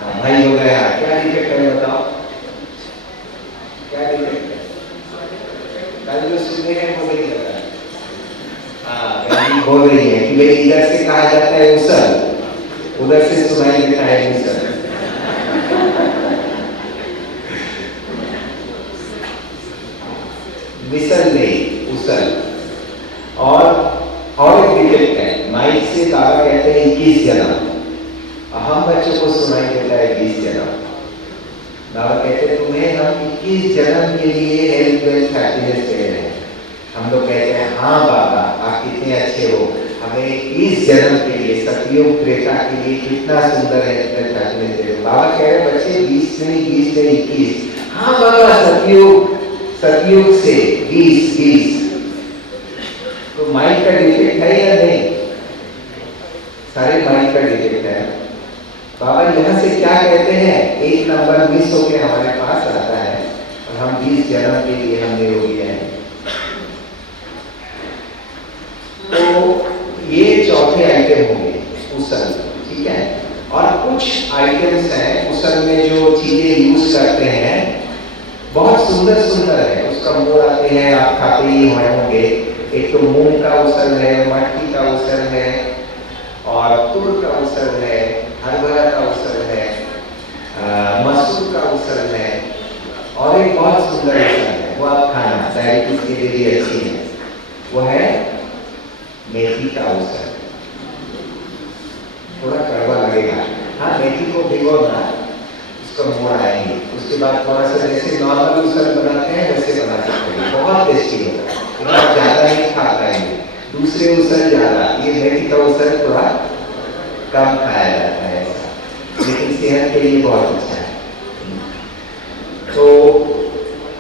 हाँ भाई हो गया। क्या डिफेक्ट है बताओ? क्या डिफेक्ट है? कल जो सुने हैं वो नहीं लगा। हाँ बोल रही है कि भाई इधर से कहा जाता है उसल, उधर से सुनाई देता है मिसल। मिसल नहीं, उसल। और एक डिफेक्ट है, माइक से बाबा कहते हैं 21 जन्म, हम बच्चों को सुनाई देता है 20 जन्म। बाबा कहते हैं तुम्हें हम 21 जन्म के लिए हेल्थ वेल्थ हैप्पीनेस दे रहे हैं। हम लोग कहते हैं हाँ बाबा आप कितने अच्छे हो, हमें 21 जन्म के लिए, सतयुग त्रेता के लिए कितना सुंदर हेल्थ वेल्थ हैप्पीनेस दे रहे हो। बाबा कह रहे बच्चे 20 नहीं 21। हाँ बाबा सतयुग से 20। तो माइक का डिफेक्ट है या नहीं? सारे माइक का डिफेक्ट है। बाबा यहाँ से क्या कहते हैं? 1 नंबर मिस होकर हमारे पास आता है और हम 20 जन्म के लिए हम निरोगी हैं। तो ये चौथे आइटम होंगे उसल, ठीक है। और कुछ आइटम्स हैं उसल में जो चीजें यूज करते हैं, बहुत सुंदर सुंदर है। उसका मोड़ आते हैं, आप खाते ही होंगे। एक तो मूंग का उसल है, मटकी का उसल है, और तुर का उसल है, हरभरा का उसल है, मसूर का उसल है, और एक बहुत सुंदर उसल है, वो आप खाना डायबिटीज के लिए भी अच्छी है, वो है मेथी का उसल। थोड़ा कड़वा लगेगा। हाँ मेथी को भिगोना, उसका मोड़ आएंगे, उसके बाद थोड़ा सा जैसे नॉर्मल उसल बनाते हैं वैसे बना सकते हैं, बहुत टेस्टी होता है। ज्यादा नहीं खा पाएंगे, दूसरे उसल ज्यादा, ये मेथी का उसल थोड़ा कम खाया जाता है, लेकिन सेहत के लिए बहुत अच्छा है। तो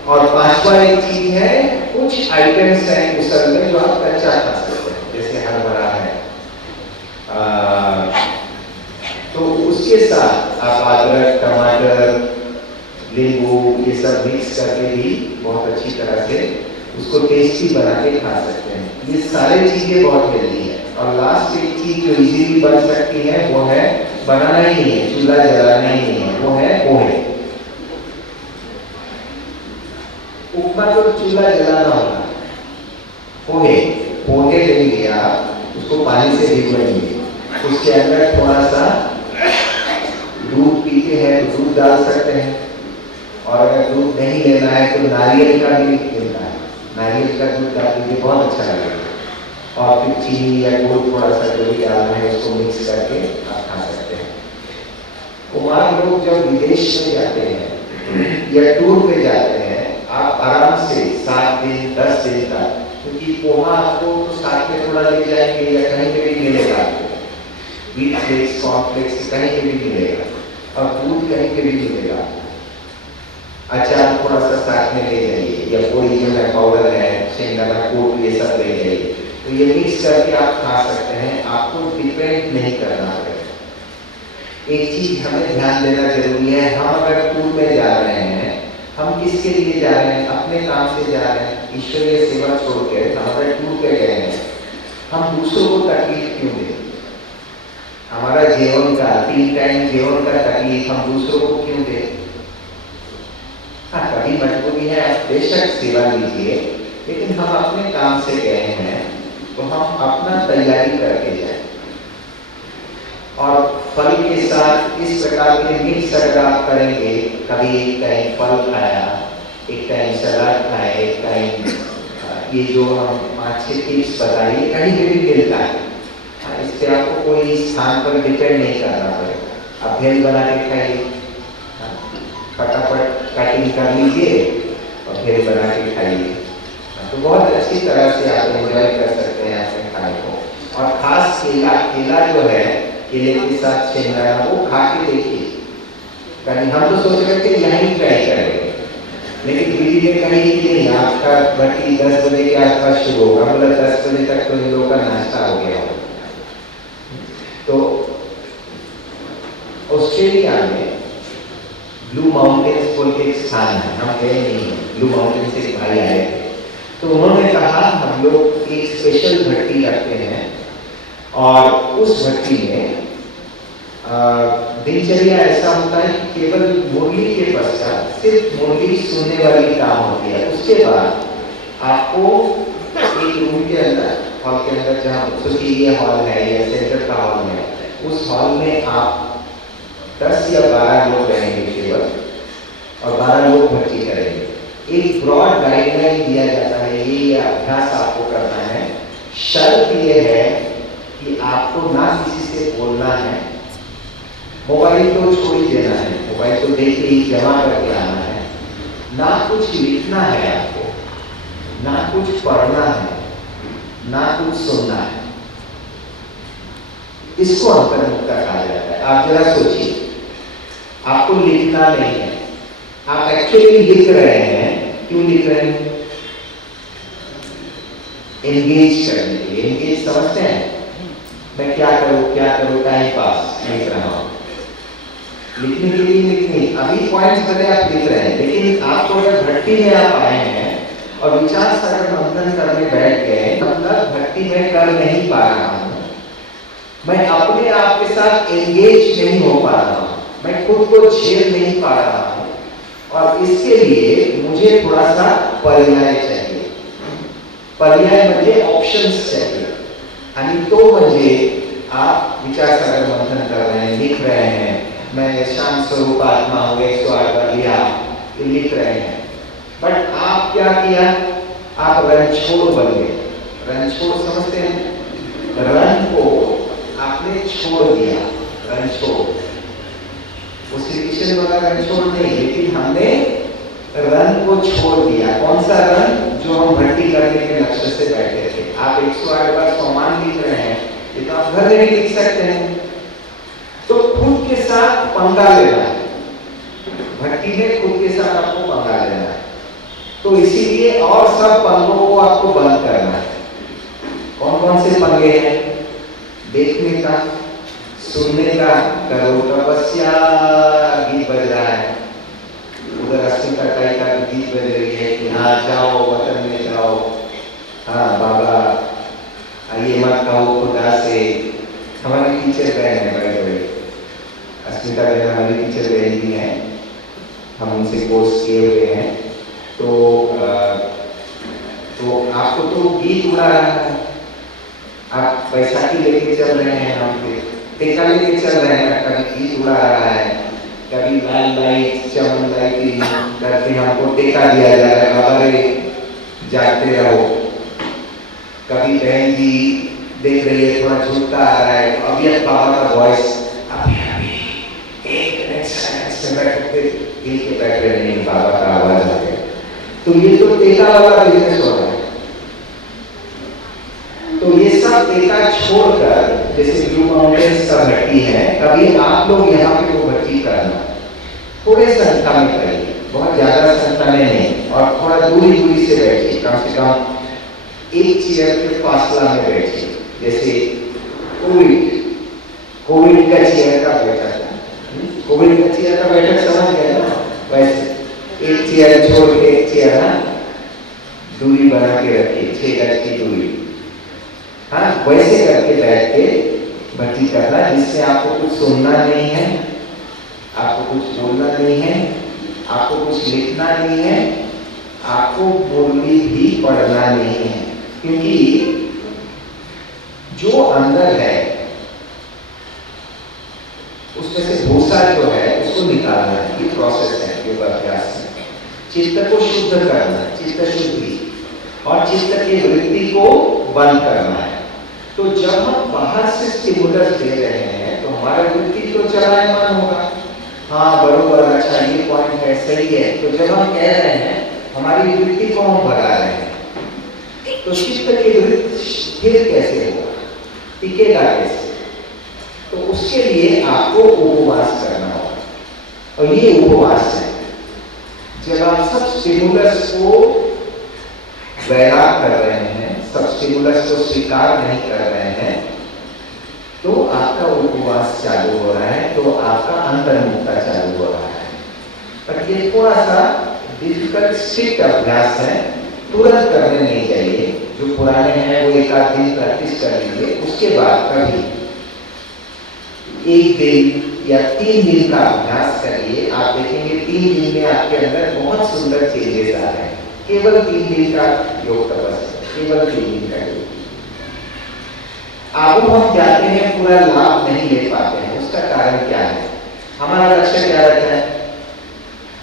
और 5वां एक चीज है, कुछ आइटम्स हैं उसल में जो आप कच्चा खा सकते हैं, जैसे हरभरा है। तो उसके साथ आप अदरक, टमाटर, नींबू ये सब मिक्स करके भी बहुत अच्छी तरह से उसको टेस्टी बना के खा सकते हैं। ये सारी चीजें बहुत हेल्दी है। और लास्ट एक चीज जो इजीली बन सकती है वो है, बनाना ही नहीं है, चूल्हा जलाना ही नहीं है, वो है पोहे। उपमा तो चूल्हा जलाना होगा। पोहे लेंगे आप, उसको पानी से भिगोएंगे, उसके अंदर थोड़ा सा दूध पीते हैं तो दूध डाल सकते हैं, और अगर दूध नहीं लेना है तो नारियल का भी मिलता है, नारियल का दूध डाल दीजिए, बहुत अच्छा लगेगा। और फिर चीनी या गुड़ थोड़ा सा जो भी डालना है उसको मिक्स करके आप खा सकते हैं। कुमार लोग जब विदेश में जाते हैं या टूर पे जाते हैं, आप आराम से 7 दिन 10 दिन तक, क्योंकि पोहा आपको साथ में थोड़ा ले जाएंगे या कहीं पे भी मिलेगा आपको, व्हीट फ्लेक्स, कॉर्नफ्लेक्स कहीं पे भी मिलेगा, और दूध कहीं पे भी मिलेगा। अचार थोड़ा सा साथ में ले जाइए, या कोई जो है पाउडर है, शेंगदाना कूट, ये सब ले जाइए, तो ये मिक्स करके आप खा सकते हैं, आपको डिपेंड नहीं करना पड़ेगा। एक चीज हमें ध्यान देना जरूरी है, हम अगर टूर में जा रहे हैं, हम किसके लिए जा रहे हैं? अपने काम से जा रहे हैं, ईश्वरीय सेवा छोड़ के हम अगर टूर पे गए हैं, हम दूसरों को तकलीफ क्यों दें? हमारा जीवन का 3 टाइम जीवन का तकलीफ हम दूसरों को क्यों दें? हाँ कभी मजबूरी है, आप बेशक सेवा लीजिए, लेकिन हम अपने काम से गए हैं तो हम अपना तैयारी करके जाए। और फल के साथ इस प्रकार के मिक्स अगर आप करेंगे, कभी एक टाइम फल खाया, एक टाइम सलाद खाए, एक टाइम ये जो हम 5-6 टिप्स बताइए, कहीं पे भी मिलता है। इससे आपको कोई स्थान पर डिपेंड नहीं करना पड़ेगा। आप भेल बना के खाइए, फटाफट कटिंग कर लीजिए और फिर बना के खाइए। तो बहुत अच्छी तरह से आप एंजॉय कर सकते हैं अपने खाने को। और खास केला जो है, केले के साथ शेंगदाना वो खा के देखिए। कहीं हम तो सोच रहे थे यहीं ट्राई करेंगे, लेकिन दीदी ने कही कि नहीं, आपका भट्टी 10 बजे के आसपास शुरू होगा। मतलब 10 बजे तक तो इन लोगों का नाश्ता हो गया हो। तो ऑस्ट्रेलिया में ब्लू माउंटेन्स बोल के एक स्थान है, हम गए नहीं हैं। ब्लू माउंटेन से एक भाई आए थे, तो उन्होंने कहा हम लोग एक स्पेशल भट्टी रखते हैं और उस भट्टी में दिनचर्या ऐसा होता है कि केवल मुरली के पश्चात सिर्फ मुरली सुनने वाली काम होती है। उसके बाद आपको एक रूम के अंदर, हॉल के अंदर, जहाँ सोचिए ये हॉल है या सेंटर का हॉल है, उस हॉल में आप 10 या 12 लोग रहेंगे केवल, और 12 लोग भट्टी करेंगे। एक ब्रॉड गाइडलाइन दिया जाता है, ये अभ्यास आपको करना है। शर्त ये है कि आपको ना किसी से बोलना है, मोबाइल तो छोड़ ही देना है, मोबाइल तो देख के ही जमा करके आना है, ना कुछ लिखना है आपको, ना कुछ पढ़ना है, ना कुछ सुनना है। इसको अंतर्मुखता कहा जाता है। आप जरा सोचिए, आपको लिखना नहीं है, आप एक्चुअली लिख रहे हैं। क्यों लिख रहे हैं? एंगेज करने के लिए। एंगेज समझते हैं? मैं क्या करूं, टाइम पास लिख रहा हूं। लिखने के लिए लिखनी, अभी पॉइंट्स भले आप लिख रहे हैं, लेकिन आपको अगर भट्टी में आप आए हैं और विचार सागर मंथन करने बैठ गए, मतलब भट्टी में कर नहीं पा रहा हूं, मैं अपने आप के साथ एंगेज नहीं हो पा रहा हूं, मैं खुद को झेल नहीं पा रहा हूं, और इसके लिए मुझे थोड़ा सा पर्याय चाहिए। पर्याय मुझे ऑप्शंस चाहिए। यानी तो मुझे आप विचार सागर मंथन कर रहे हैं, लिख रहे हैं, मैं शांत स्वरूप आत्मा हूँ, 108 बार लिया, लिख रहे हैं, बट आप क्या किया? आप रणछोड़ बन गए। रणछोड़ समझते हैं? रण को आपने छोड़ दिया, रणछोड़। वो श्री कृष्ण वाला रणछोड़ नहीं, लेकिन हमने रण को छोड़ दिया। कौन सा रण? जो हम भट्टी करने के लक्ष्य से बैठे थे। आप 108 बार सोमान लिख रहे हैं, ये तो आप घर में भी लिख सकते हैं। तो खुद के साथ पंगा लेना है, भट्टी में खुद के साथ आपको पंगा लेना है। तो इसीलिए और सब पंगों को आपको बंद करना है। कौन कौन से पंगे हैं? देखने का, सुनने का, करो तपस्या, गीत बज रहा है, उधर अस्मिता टाई का गीत बज रही है कि हाँ जाओ वतन में जाओ, हाँ बाबा ये मत कहो खुदा से। हमारे टीचर बहन है, बड़े बड़े अस्मिता बहन हमारी टीचर बहन भी हैं, हम उनसे कोर्स किए हुए हैं। तो आपको तो गीत उड़ा रहा है, आप बैसाखी लेके चल रहे हैं, हम टेका लेके चल रहे हैं, कभी गीत उड़ा रहा है, कभी लाल लाइट चमन लाइट करके हमको टेका दिया जा रहा है, बाबा रे जागते रहो। कभी बहन जी देख रही है थोड़ा झूठा आ रहा है, तो अभी बाबा का वॉइस बैठ रहे नहीं, बाबा का आवाज आ गया। तो ये तो टेका वाला बिजनेस हो रहा है। तो ये सब टेका छोड़कर, जैसे ब्लू माउंटेन्स का भट्टी है, कभी आप लोग यहाँ पे वो भट्टी करना, थोड़े संख्या में करिए, बहुत ज्यादा संख्या में नहीं, और थोड़ा दूरी दूरी से बैठिए, कम से कम एक चेयर के फासला में बैठिए। जैसे कोविड का चेयर का बैठक, कोविड का चेयर का बैठक समझ गए ना? वैसे एक चेयर छोड़ के एक चेयर ना दूरी बना के रखिए, 6 गज की दूरी, हाँ वैसे करके बैठ के भक्ति करना, जिससे आपको कुछ सुनना नहीं है, आपको कुछ बोलना नहीं है, आपको कुछ लिखना नहीं है, आपको मुरली भी पढ़ना नहीं है। क्योंकि जो अंदर है उसमें से भूसा जो है उसको निकालना है, ये प्रोसेस है योग अभ्यास में। चित्त को शुद्ध करना, चित्त शुद्धि, और चित्त की वृत्ति को बंद करना है। तो जब हम बाहर से स्टिमुलस दे रहे हैं तो हमारा वृत्ति तो चलायमान होगा, हाँ बरोबर, अच्छा ये पॉइंट है, सही है। तो जब हम कह रहे हैं हमारी वृत्ति को हम भगा रहे हैं, तो चित्त की वृत्ति स्थिर कैसे होगा, टिकेगा कैसे? तो उसके लिए आपको उपवास करना होगा, और ये उपवास है जब आप सब स्टिमुलस को वैराग कर रहे हैं, सब स्टिमुलस को स्वीकार नहीं कर रहे हैं, तो आपका उपवास चालू हो रहा है, तो आपका अंतर्मुखता चालू हो रहा है। पर ये थोड़ा सा डिफिकल्ट स्ट्रिक्ट अभ्यास है, तुरंत करने नहीं चाहिए। जो पुराने हैं वो एक आध दिन प्रैक्टिस कर लीजिए, उसके बाद कभी 1 दिन या 3 दिन का अभ्यास करिए। आप देखेंगे 3 दिन में आपके अंदर बहुत सुंदर चेंजेस आ रहे हैं। केवल 3 दिन का योग तपस्या, केवल 3 दिन का योग। अब हम जाते हैं, पूरा लाभ नहीं ले पाते हैं, उसका कारण क्या है? हमारा लक्ष्य क्या रहता है?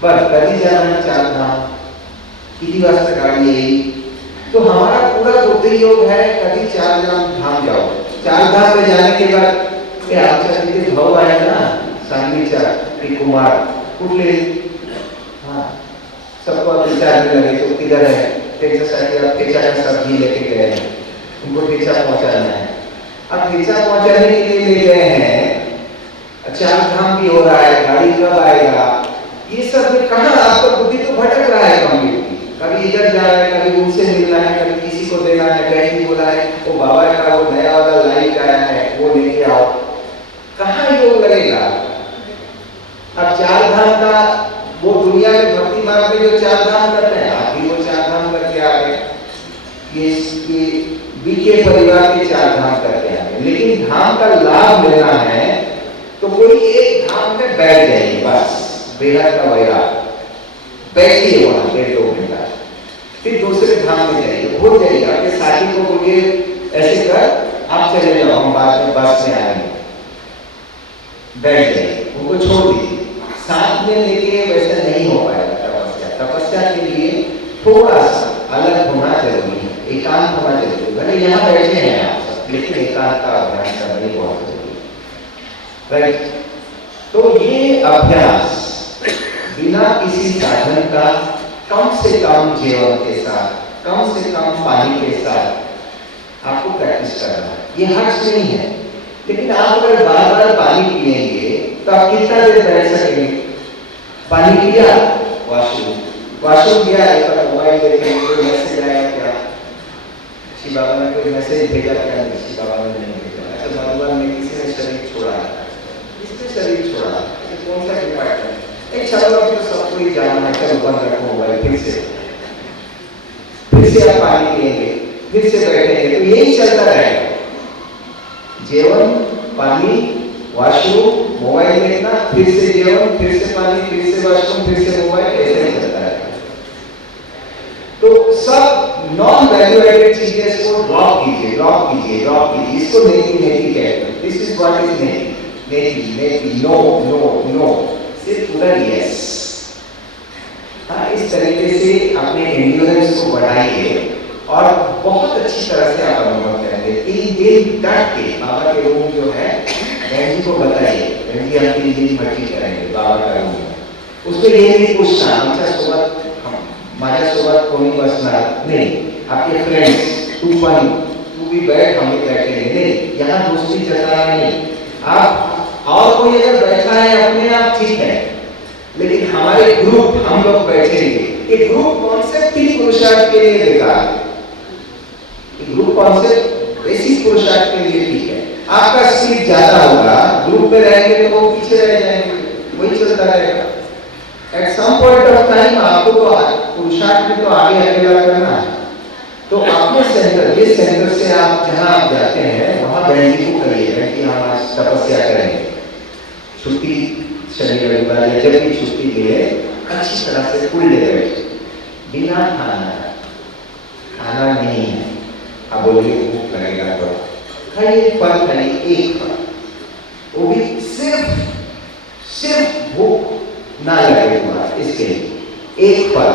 बस कभी जाना 4 धाम, किसी वास्ते गाड़ी यही, तो हमारा पूरा बुद्धि योग है कभी 4 धाम जाओ। 4 धाम में जाने के बाद आमच्या तिथे भाऊ आहे ना सांगलीचा कुमार कुठले, हाँ सबको विचारने लगे तो किधर है, त्याच्यासाठी आप ठेचा का सब्जी लेके गए हैं, उनको ठेचा पहुंचाना है। अब ठेचा पहुंचाने के लिए ले गए हैं, 4 धाम भी हो रहा है, गाड़ी कब आएगा, ये सब में कहाँ आपका बुद्धि तो भटक रहा है कंप्लीटली। कभी इधर जा रहा है, कभी उनसे मिलना है, कभी किसी को देना है, कहीं भी बोला है वो बाबा का वो नया वाला लाइट आया है वो लेके आओ, कहाँ योग लगेगा? अब 4 धाम का वो दुनिया में भक्ति मार्ग में जो 4 धाम करते हैं, आप भी वो 4 धाम करके आ गए, ये बीके परिवार के 4 धाम करके आ गए। लेकिन धाम का लाभ लेना है तो कोई एक धाम में बैठ जाइए, बस बेहद का वैराग, बैठिए वहां 1-2 घंटा, फिर दूसरे धाम में जाइए, हो जाइए। आपके साथी को बोलिए ऐसे कर आप चले जाओ, हम बाद में बस में आएंगे, बैठ जाइए, उनको छोड़ दीजिए। साथ में लेके वैसा नहीं हो पाएगा तपस्या। तपस्या के लिए थोड़ा सा अलग होना जरूरी है, एकांत होना जरूरी है। भले यहाँ बैठे हैं आप सब, लेकिन एकांत का अभ्यास करना बहुत जरूरी है, राइट? तो ये अभ्यास बिना किसी साधन का, कम से कम जीवन के साथ, कम से कम पानी के साथ आपको प्रैक्टिस करना है। ये हर्ष नहीं है, लेकिन आप अगर बार-बार पानी पिएंगे तो आप कितना देर बैठ सकेंगे? पानी पिया, वॉशरूम किया, एक बार मोबाइल देखेंगे, कोई मैसेज आया क्या, शिव बाबा ने कोई मैसेज भेजा क्या, शिव बाबा ने नहीं भेजा, अच्छा भगवान ने किसी ने शरीर छोड़ा, किसने शरीर छोड़ा, कौन सा डिपार्टमेंट, एक चलो तो सबको ही जाना है, चलो बंद रखो मोबाइल, फिर से आप पानी पिएंगे, फिर से बैठेंगे, तो यही चलता रहेगा। जीवन, पानी, वॉशरूम, मोबाइल देखना, फिर से जीवन, फिर से पानी, फिर से वॉशरूम, फिर से मोबाइल, ऐसे ही चलता है। तो सब नॉन वैल्यू एडेड चीजें को ड्रॉप कीजिए, ड्रॉप कीजिए, ड्रॉप कीजिए। इसको नेकी नेकी कहते हैं। दिस इज व्हाट इज नेकी, नेकी, नेकी, नो नो नो, सिर्फ उधर यस। हाँ, इस तरीके से अपने एंड्योरेंस को बढ़ाइए और बहुत अच्छी तरह से आप अनुभव करेंगे। 3 दिन डट के बाबा के रूम जो है, बहन जी को बताइए, बहन जी हम 3 दिन भर्ती करेंगे बाबा का रूम। उसमें ये नहीं पूछना आमच्या सोबत, माझ्यासोबत कोणी बसणार नहीं, आपके फ्रेंड्स, तू भी बैठ, हम भी बैठेंगे नहीं, यहाँ दोस्ती जताना नहीं। आप और कोई अगर बैठा है अपने आप ठीक है, लेकिन हमारे ग्रुप, हम लोग बैठेंगे। ये ग्रुप कॉन्सेप्ट ही पुरुषार्थ के लिए बेकार है। ग्रुप कॉन्सेप्ट बेसिक पुरुषार्थ के लिए ठीक है। आपका स्पीड ज्यादा होगा, ग्रुप में रहेंगे तो वो पीछे रह जाएंगे, वही चलता रहेगा। At some point of time आपको तो पुरुषार्थ में तो आगे अकेला करना है, तो अपने सेंटर, ये सेंटर से आप जहां आप जाते हैं वहां बैठी को करिए कि हम आज तपस्या करेंगे। छुट्टी शनि रविवार या जब भी छुट्टी ले, अच्छी तरह से फुल डे बैठे, बिना खाना नहीं है। अब बोलिए भूख लगेगा तो खाइए, फल खाइए, एक फल, वो भी सिर्फ भूख ना लगे हुआ, इसके लिए एक फल,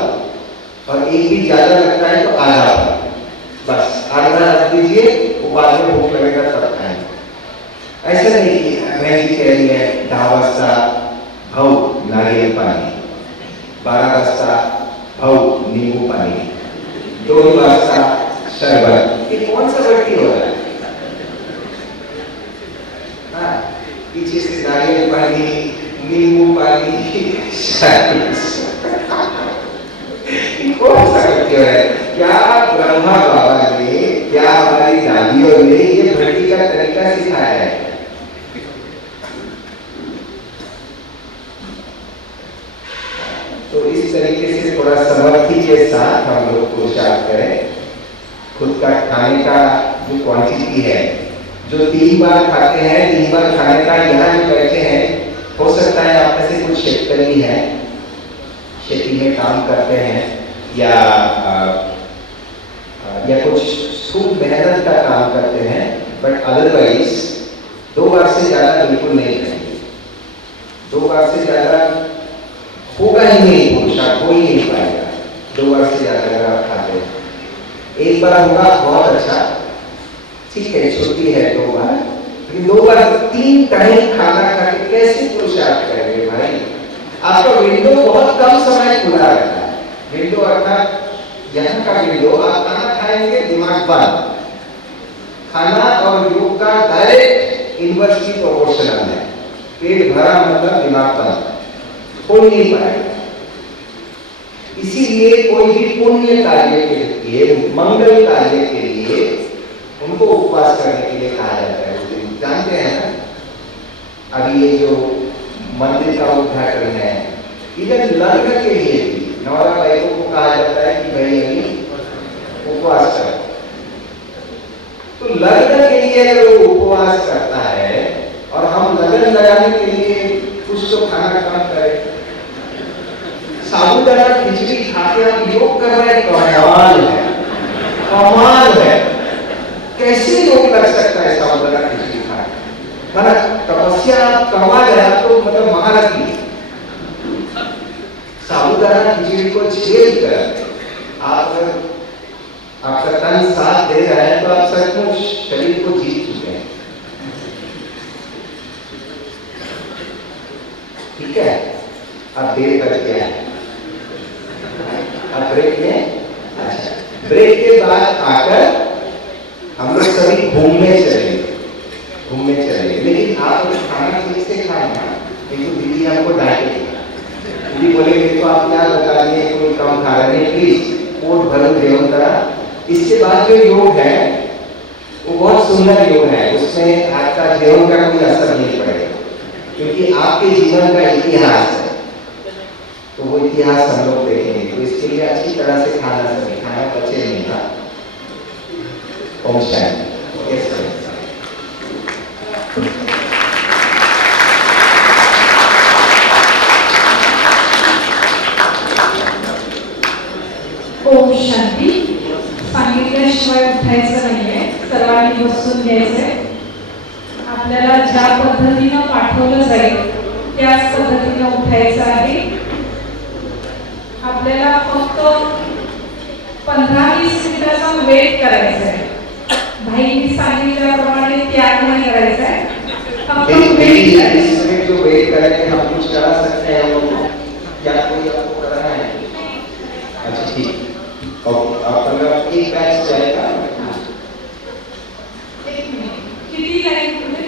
और एक भी ज्यादा लगता है तो आधा फल, बस आधा रख दीजिए, वो बाद में भूख लगेगा तब खाएंगे। ऐसा नहीं कि मैं भी कह रही है 10 वाजता भाऊ नारियल पाणी, 12 वाजता भाऊ नींबू पानी, 2 वाजता शरबत। ये कौन सा व्यक्ति हो रहा है? हाँ, पीछे से नारियल पानी, नींबू पानी, शरबत। कौन सा व्यक्ति हो रहा है? क्या ब्रह्मा बाबा ने, क्या हमारी दादियों ने ये भक्ति का तरीका सिखाया है? तो इस तरीके से थोड़ा समर्थी के साथ हम लोग पुरुषार्थ करें। खुद का खाने का जो क्वांटिटी है, जो 3 बार खाते हैं, 3 बार खाने का, यहाँ जो बैठे हैं, हो सकता है आप में से कुछ शेतकरी हैं, खेती में काम करते हैं या कुछ खूब मेहनत का काम करते हैं, बट अदरवाइज 2 बार से ज्यादा बिल्कुल नहीं करेंगे। 2 बार से ज्यादा होगा ही नहीं, पुरुषार्थ हो ही नहीं पाएगा 2 बार से ज्यादा अगर आप खाते हैं। 1 बार होगा बहुत अच्छा, ठीक है, छुट्टी है 2 बार, लेकिन 2 बार 3 टाइम खाना खा के कैसे पुरुषार्थ करेंगे भाई? आपका विंडो बहुत कम समय खुला रहता है। विंडो अर्थात यहाँ का विंडो, आप खाना खाएंगे दिमाग बंद। खाना और योग का डायरेक्ट इनवर्सली प्रोपोर्शनल है। पेट भरा मतलब दिमाग बंद, खोल नहीं पाएगा। इसीलिए कोई भी पुण्य कार्य के लिए, मंगल कार्य के लिए उनको उपवास करने के लिए कहा जाता है। जानते हैं ना, अभी ये जो मंदिर का उद्घाटन है, इधर लग्न के लिए भी नौरा भाइयों को कहा जाता है कि भाई अभी उपवास करो। तो लग्न के लिए अगर वो उपवास करता है और हम लगन लगाने के लिए कुछ तो खाना कम करें, साबूदाना खिचड़ी खाके हम योग कर रहे हैं, कमाल है, कमाल है। कैसे योग कर सकता है साबूदाना खिचड़ी खाके? मतलब तपस्या कमा गया तो मतलब महारथी। साबूदाना खिचड़ी को छेद कर आप आपका तन साथ दे रहा है तो आप सचमुच शरीर को जीत चुके हैं। ठीक है, अब देर कर क्या है, अब ब्रेक में। अच्छा, ब्रेक के बाद आकर हम लोग सभी घूमने चलेंगे, लेकिन आप खाना ठीक से खाना, नहीं तो दीदी हमको डांटेगी। दीदी बोलेंगे तो आप क्या बता दिए, कोई कम खा रहे हैं, प्लीज पोट भरो सेवन करा। इसके बाद जो योग है वो बहुत सुंदर योग है, उसमें आपका जीवन का कोई असर नहीं पड़ेगा, क्योंकि आपके जीवन का इतिहास है। तो वो इतिहास हम लोग देखेंगे, तो इसके लिए अच्छी तरह से खाना बचे नहीं था। ओम शांति। ओम शांती। सांगितल्याशिवाय उठायचं नाहीये, सर्वांनी बसून घ्यायचंय। आपल्याला ज्या पद्धतीनं पाठवलं जाईल त्याच पद्धतीनं उठायचं आहे। आपल्याला फक्त 15-20 मिनिटाचा वेट करायचा आहे। भाईंनी सांगितल्याप्रमाणे त्याग नाही करायचा आहे, फक्त वेट। जो वेट करेंगे हम कुछ करा सकते हैं लोगों या कोई आपको करना है? अच्छा ठीक, और आपका एक बैच जाएगा। किती लाईन पुढे?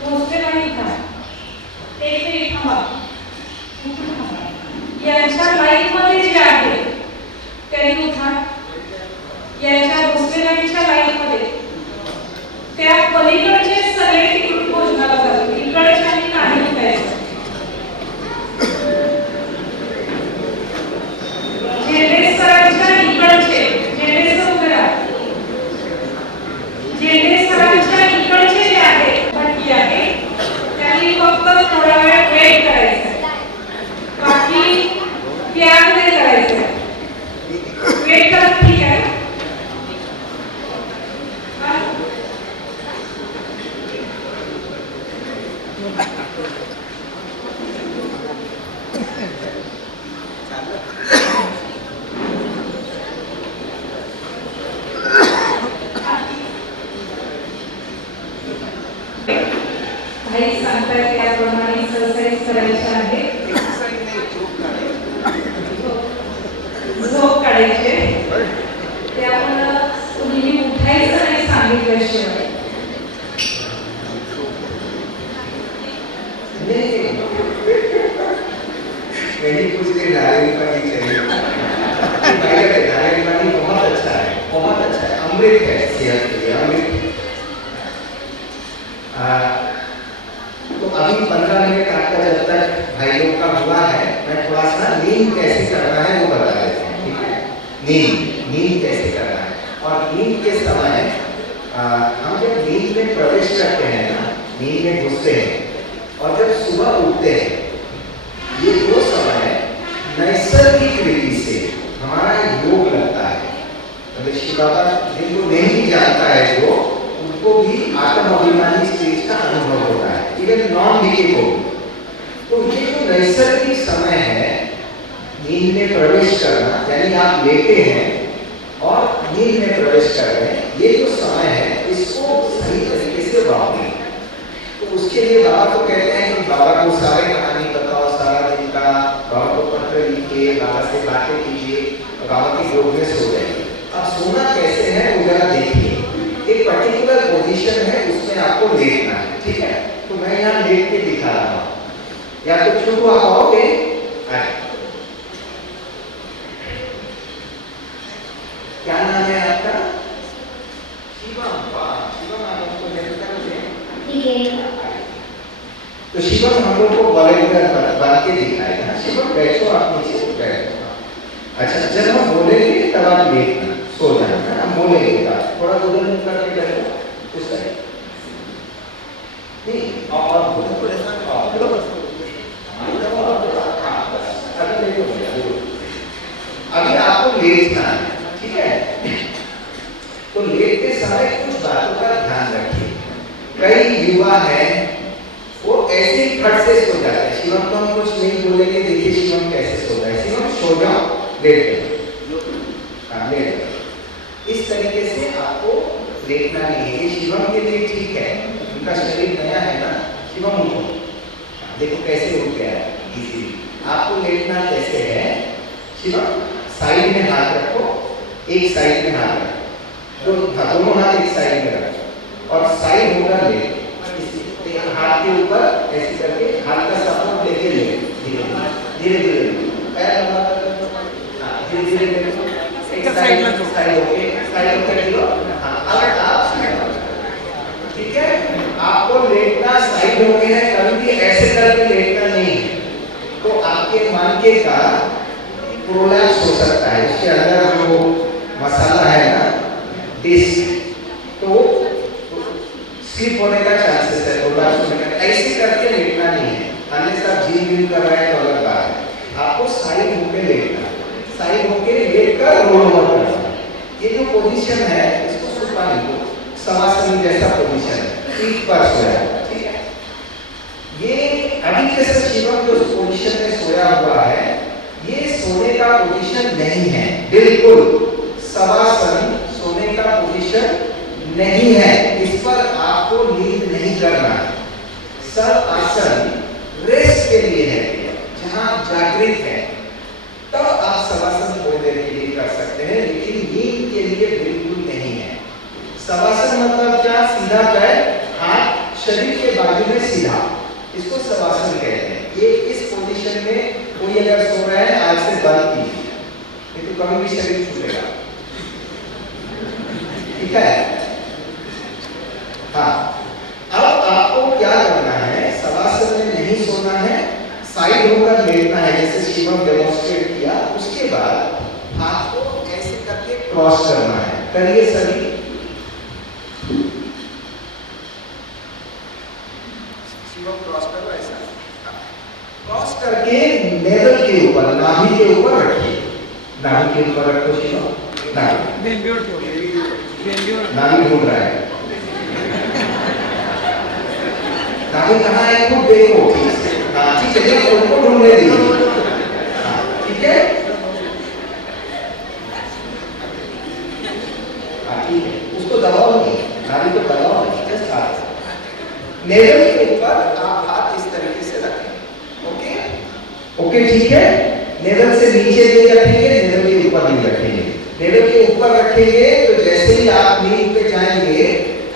पोहोचले नाही का? एक मिनिट थांबा। यांच्या लाईन मध्ये जे आहे त्यांनी उठा। यांच्या दुसऱ्यांच्या लाईन मध्ये त्या पलीकडचे सगळे तिकीट भोजनाला जातात, इकडच्यांनी नाही उठायचं। झेंडे सरांच्या इकडचे, झेंडे सर उभे राहा। झेंडे सरांच्या इकडचे जे आहे बाकी आहे त्यांनी फक्त थोडा वेळ वेट करायचा आहे, बाकी त्याग नाही करायचा आहे। वेट करा, ठीक आहे? कहीं कुछ देर नारियल पानी चाहिए। नारियल पानी बहुत अच्छा है, बहुत अच्छा है, अमृत है सेहत के लिए, अमृत। तो अभी 15 मिनट आपका जब तक भाई लोग का हुआ है, मैं थोड़ा सा नींद कैसे करना है वो बता देते हैं, ठीक है? नींद कैसे करना है। और नींद के समय हम जब नींद में प्रवेश करते हैं ना, नींद में घुसते हैं और जब सुबह उठते हैं, ये वो समय नैसर्गिक रीति से हमारा योग लगता है। मतलब शिव बाबा जिनको नहीं जानता है जो, उनको भी आत्म अभिमानी स्टेज का अनुभव होता है, इवन नॉन डीके को। तो ये जो नैसर्गिक समय है नींद में प्रवेश करना, यानी आप लेटे हैं और नींद में प्रवेश कर रहे हैं, ये जो समय है इसको सही तरीके से वापरें। तो उसके लिए बाबा तो कहते हैं कि बाबा को सारे कहानी बताओ, सारा दिन का बाबा को पत्र लिखिए, बाबा से बातें कीजिए, बाबा के योग में सो जाइए। अब सोना कैसे है वो जरा देखिए। एक पर्टिकुलर पोजीशन है, उसमें आपको लेटना है, ठीक है? तो मैं यहाँ लेट के दिखा रहा हूँ, या तो छुटू आप आओगे, क्या नाम है आपका? शिवम। शिवम आप हमको हेल्प करोगे? ठीक है। तो शिवम हम लोग को वॉलंटियर बन के दिखाएगा। शिवम बैठो, आप नीचे बैठो। अच्छा, जब हम बोलेंगे तब आप लेटना, सो जाना। हम बोलेंगे थोड़ा उधर मुंह करके बैठो, उस साइड नहीं, और अभी आपको लेटना है, ठीक है? तो लेटते समय कुछ बातों का ध्यान रखिए। कई युवा हैं वो ऐसे ही फट से सो जाते हैं। शिवम को हम कुछ नहीं बोलेंगे, देखिए शिवम कैसे सोता है। शिवम सो जाओ, लेट इस तरीके से आपको लेटना नहीं है। ये शिवम के लिए ठीक है, उनका शरीर नया है ना। शिवम उठो, देखो कैसे उठ गया है इजीली। आपको लेटना कैसे है? शिवम साइड में हाथ रखो, एक साइड में हाथ रखो, दोनों हाथ एक साइड में रखो और साइड होकर ले, हाथ के ऊपर ऐसे करके हाथ का सपोर्ट लेके ले, धीरे धीरे पैर लंबा कर, धीरे धीरे साइड होकर लो। अब आप, ठीक है? आपको लेटना साइड हो गया है, कभी भी ऐसे करके लेटना नहीं है। तो आपके मानके का प्रोलैप्स हो सकता है, इसके अंदर जो मसाला है ना, डिस्क, तो स्लिप होने का चांसेस है, प्रोलैप्स होने का। ऐसे करके लेटना नहीं है, अन्यथा जिम कर रहा है तो अलग बात है। आपको साइड होकर लेटना, साइड होकर लेटकर रोल ओवर करना। ये जो पोजीशन है इसको सुपानी को शवासन जैसा पोजीशन है, पीठ पर सोया, ठीक है? ये अभी जैसे शिवम जो पोजीशन में सोया हुआ है, ये सोने का पोजीशन नहीं है, बिल्कुल शवासन सोने का पोजीशन नहीं है। इस पर आपको नींद नहीं करना है। सब आसन रेस्ट के लिए है, जहां जागृत है तब आप शवासन थोड़ी देर के लिए कर सकते हैं, लेकिन नींद के लिए बिल्कुल नहीं है। शवासन मतलब क्या? सीधा पैर, हाथ शरीर के बाजू में सीधा, इसको शवासन कहते हैं। ये इस पोजीशन में कोई अगर सो रहा है, आज से बंद कीजिए, नहीं तो कभी भी शरीर छूटेगा, ठीक है? हाँ, अब आपको क्या करना है? शवासन में नहीं सोना है, साइड होकर लेटना है, जैसे शिवम डेमोन्स्ट्रेट किया। उसके बाद हाथ को ऐसे करके क्रॉस करना है, करिए सभी। शिवम क्रॉस करो, ऐसा क्रॉस करके नेवल के ऊपर, नाभि के ऊपर रखिए, नाभि के ऊपर रखो शिवम, नाभि घूम रहा है, नाभि कहाँ है खुद देखो, ठीक है? उनको ढूंढने दीजिए, ठीक है? ठीक है, उसको दबाओ नहीं, नाभि को दबाओ नहीं, जस्ट हाथ नेवल के ऊपर आप हाथ इस तरीके से रखें। ओके ओके, ठीक है? नेवल से नीचे नहीं रखेंगे, नेवल के ऊपर नहीं रखेंगे। नेवल के ऊपर रखेंगे तो जैसे ही आप नींद पे जाएंगे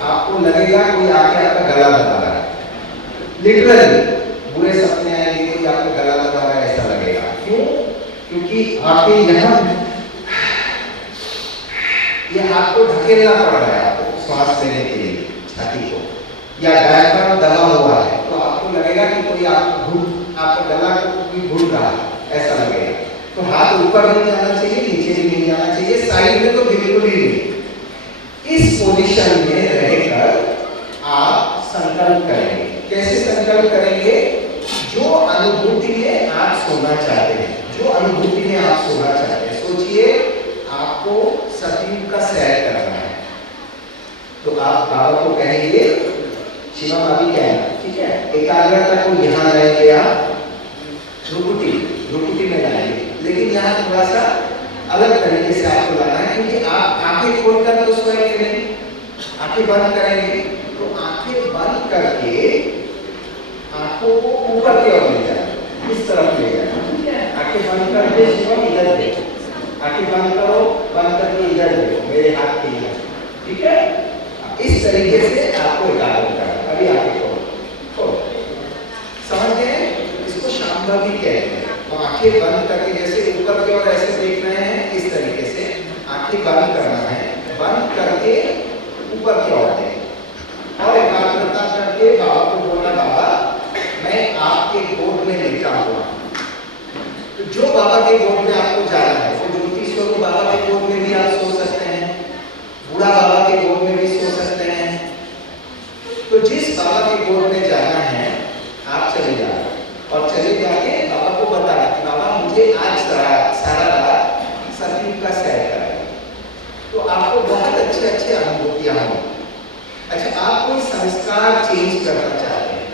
आपको लगेगा कोई आके आपका गला दबा रहा है, लिटरली बुरे सपने आएंगे, कोई आपका गला दबा रहा है ऐसा लगेगा। क्योंकि आपके यहाँ ये आपको धकेलना पड़ रहा है, आपको श्वास लेने के लिए छाती को, या डायफ्राम दबा हुआ है तो आपको लगेगा कि कोई आपका गला कोई घुट रहा है, ऐसा लगेगा। तो हाथ ऊपर नहीं जाना चाहिए, नीचे भी नहीं जाना चाहिए, साइड में तो बिल्कुल ही नहीं। इस पोजीशन में रहकर आप संकल्प करेंगे। कैसे संकल्प करेंगे? जो अनुभूति में आप सोना चाहते हैं, जो अनुभूति में आप सोना चाहते हैं, सोचिए आपको सतयुग का सैर करना है, तो आप बाबा को कहेंगे, शिवा भाभी कहना, ठीक है, एकाग्रता को यहाँ लाएंगे, आप रुकुटी में लाएंगे, लेकिन यहाँ थोड़ा सा अलग तरीके से आपको लाना है, क्योंकि आप आंखें खोलकर तो सोएंगे नहीं, आंखें बंद करेंगे, तो आंखें बंद करके आंखों को ऊपर की ओर ले जाए, इस तरफ ले जाए, ठीक है। आंखें बंद करके शिवम इधर देखो, आंखें बंद करो, बंद करके इधर देखो, मेरे हाथ के इधर, ठीक है। इस तरीके से आपको एकाग्र करना है। अभी आंखें खोलो, समझ गए? इसको शांभवी कहते हैं। तो आंखें बंद करके जैसे ऊपर की ओर ऐसे देख रहे हैं, इस तरीके से आंखें बंद करना है, बंद करके ऊपर की ओर देखें और एकाग्रता करके बाबा को बोलना, बाबा मैं आपके गोद में लेटा हुआ। तो जो बाबा के गोद में आपको जाना है, वो ज्योति स्वरूप बाबा के गोद में भी आप सो सकते हैं, बूढ़ा बाबा के गोद में भी सो सकते हैं। तो जिस बाबा के गोद में जाना है आप चले जाओ और चले जाके बाबा को बताना कि बाबा मुझे आज सारा रात सतयुग का सैर कराएं। तो आपको बहुत अच्छे अनुभूतियां होंगी। अच्छा, आप कोई संस्कार चेंज करना चाहते हैं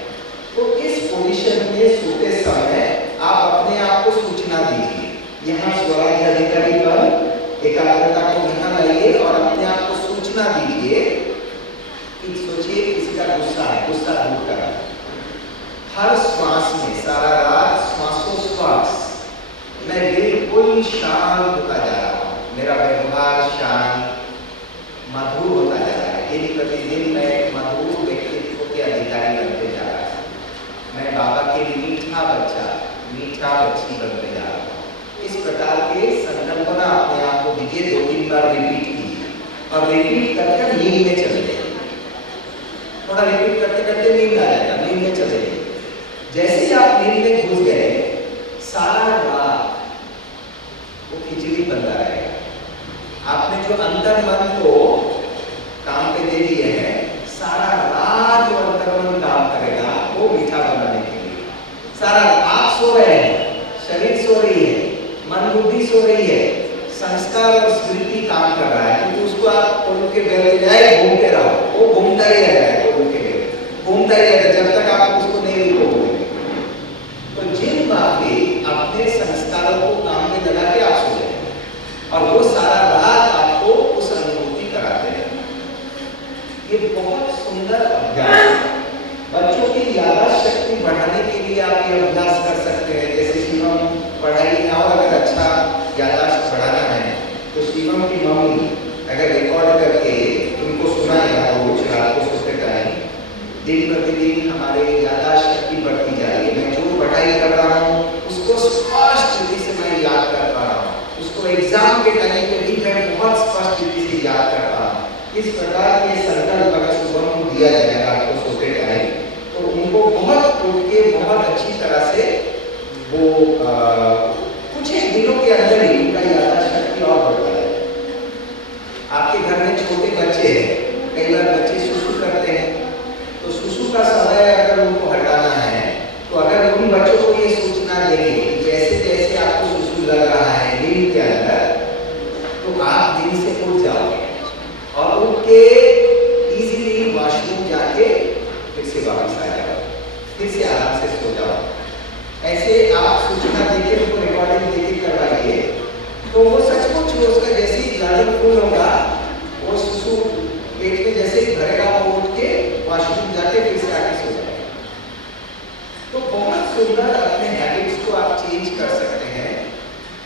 तो इस पोजीशन में सोते समय आप अपने आप को सूचना दीजिए। यहाँ स्वराज अधिकारी पर एकाग्रता को यहाँ लाइए और अपने आप को सूचना दीजिए कि सोचिए किसी का गुस्सा है, गुस्सा दूर करा। हर श्वास में सारा रात श्वासोश्वास मैं बिल्कुल शांत होता जा रहा हूँ, मेरा व्यवहार शांत मधुर होता जा रहा है। दिन प्रतिदिन मैं मधुर व्यक्तित्व के अधिकारी बनते जा रहा हूँ। मैं बाबा के मीठा बच्चा, मीठा बच्ची बनते जा रहा हूँ। इस प्रकार के संकल्पना अपने आप को दीजिए, 2-3 बार रिपीट कीजिए और रिपीट करके नींद में चले जाइए। थोड़ा रिपीट करते करते नींद आ जाएगा, नींद में चले जाइए। जैसे ही आप नींद में घुस गए, सारा रात वो खिचड़ी बनता रहेगा। आपने जो अंतर मन को काम पे दे दिए हैं, सारा रात जो अंतर मन काम करेगा वो मीठा बनाने के लिए। सारा आप सो रहे हैं, शरीर सो रही है, मन बुद्धि सो रही है, संस्कार और स्मृति काम कर रहा है, क्योंकि उसको आप खोल के बैठ जाए, घूमते रहो, वो घूमता ही रहेगा, खोल के घूमता ही रहेगा जब तक आप उसको नहीं रोकोगे। तो जिन बातें अपने संस्कारों को काम में लगा के आप सो जाए और वो सारा रात आपको उस अनुभूति कराते हैं। ये बहुत सुंदर अभ्यास है। बच्चों की याददाश्त शक्ति बढ़ाने के लिए आप ये अभ्यास कर सकते हैं। जैसे शिवम पढ़ाई में और अगर अच्छा याददाश्त बढ़ाना है तो शिवम की मम्मी अगर रिकॉर्ड करके उनको सुनाएगा रोज रात को सोते टाइम, दिन प्रतिदिन हमारे याददाश्त शक्ति बढ़ती जा रही है। मैं जो पढ़ाई कर रहा हूँ उसको स्पष्ट रीति से मैं याद कर पा रहा हूँ, उसको एग्जाम के टाइम पे भी मैं बहुत स्पष्ट रीति से याद कर पा रहा हूँ। इस प्रकार के संकल्प अगर सुबह को दिया जाएगा आपको सोते टाइम, तो उनको बहुत उठ के बहुत अच्छी तरह से वो कुछ एक दिनों के अंदर ही उनका याददाश्त शक्ति और बढ़ता है। आपके घर में छोटे बच्चे हैं, कई बार बच्चे सुसु करते हैं, तो सुसु का समय अगर उनको हटाना है तो अगर उन बच्चों को ये सूचना देंगे कि जैसे जैसे आपको सुसु लग रहा है नींद के अंदर, तो आप दिन से उठ जाओगे और उठ के इजीली वॉशरूम जाके फिर से वापस आ जाओ, फिर से आराम से सो जाओ। ऐसे आप सूचना देके उनको रिकॉर्डिंग देके करवाइए, तो वो सचमुच उसका जैसे ही गार्डन फुल होगा, वो सुसु पेट में जैसे ही भरेगा वो उठ के वॉशरूम जाके फिर से आके सो जाए। तो बहुत सुंदर अपने हैबिट्स को आप चेंज कर सकते हैं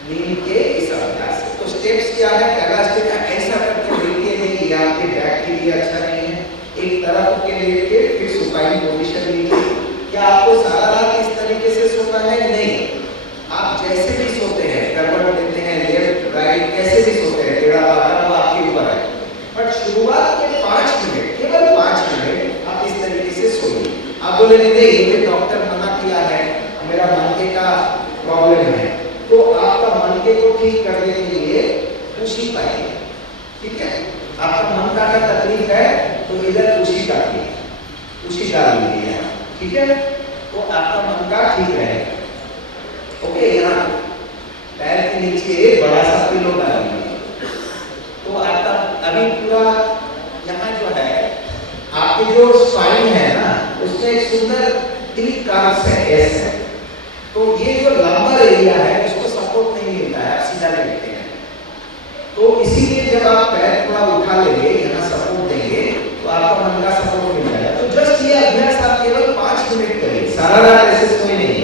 नींद के इस अभ्यास से। तो स्टेप्स क्या है? पहला स्टेप है ऐसा करके लेटिए नहीं, ये आपके बैक के लिए अच्छा नहीं है। एक तरफ के लेट के फिर सुपाइन पोजीशन लीजिए। क्या आपको सारा रात इस तरीके से सोना है? नहीं, आप जैसे भी सोते हैं करवट प्रॉब्लम है तो आपका मन के को ठीक करने के लिए उसी पाइए, ठीक है। आपका मन का तकलीफ है तो इधर उसी डालिए, उसी डाल दीजिए यहाँ, ठीक है। तो आपका मन का ठीक रहेगा। ओके, यहाँ पैर के नीचे एक बड़ा सा पिलो डालिए। तो आपका अभी पूरा यहाँ जो है आपके जो स्पाइन है ना उसमें एक सुंदर तीन कर्व्स है, एस है। तो ये जो लंबर एरिया है उसको सपोर्ट नहीं मिलता है, आप सीधा देखते हैं। तो इसीलिए जब आप पैर थोड़ा उठा लेंगे, यहाँ सपोर्ट देंगे तो आपका मन का सपोर्ट मिल जाएगा। तो जस्ट ये अभ्यास आप केवल 5 मिनट करिए, सारा रात ऐसे सोए नहीं।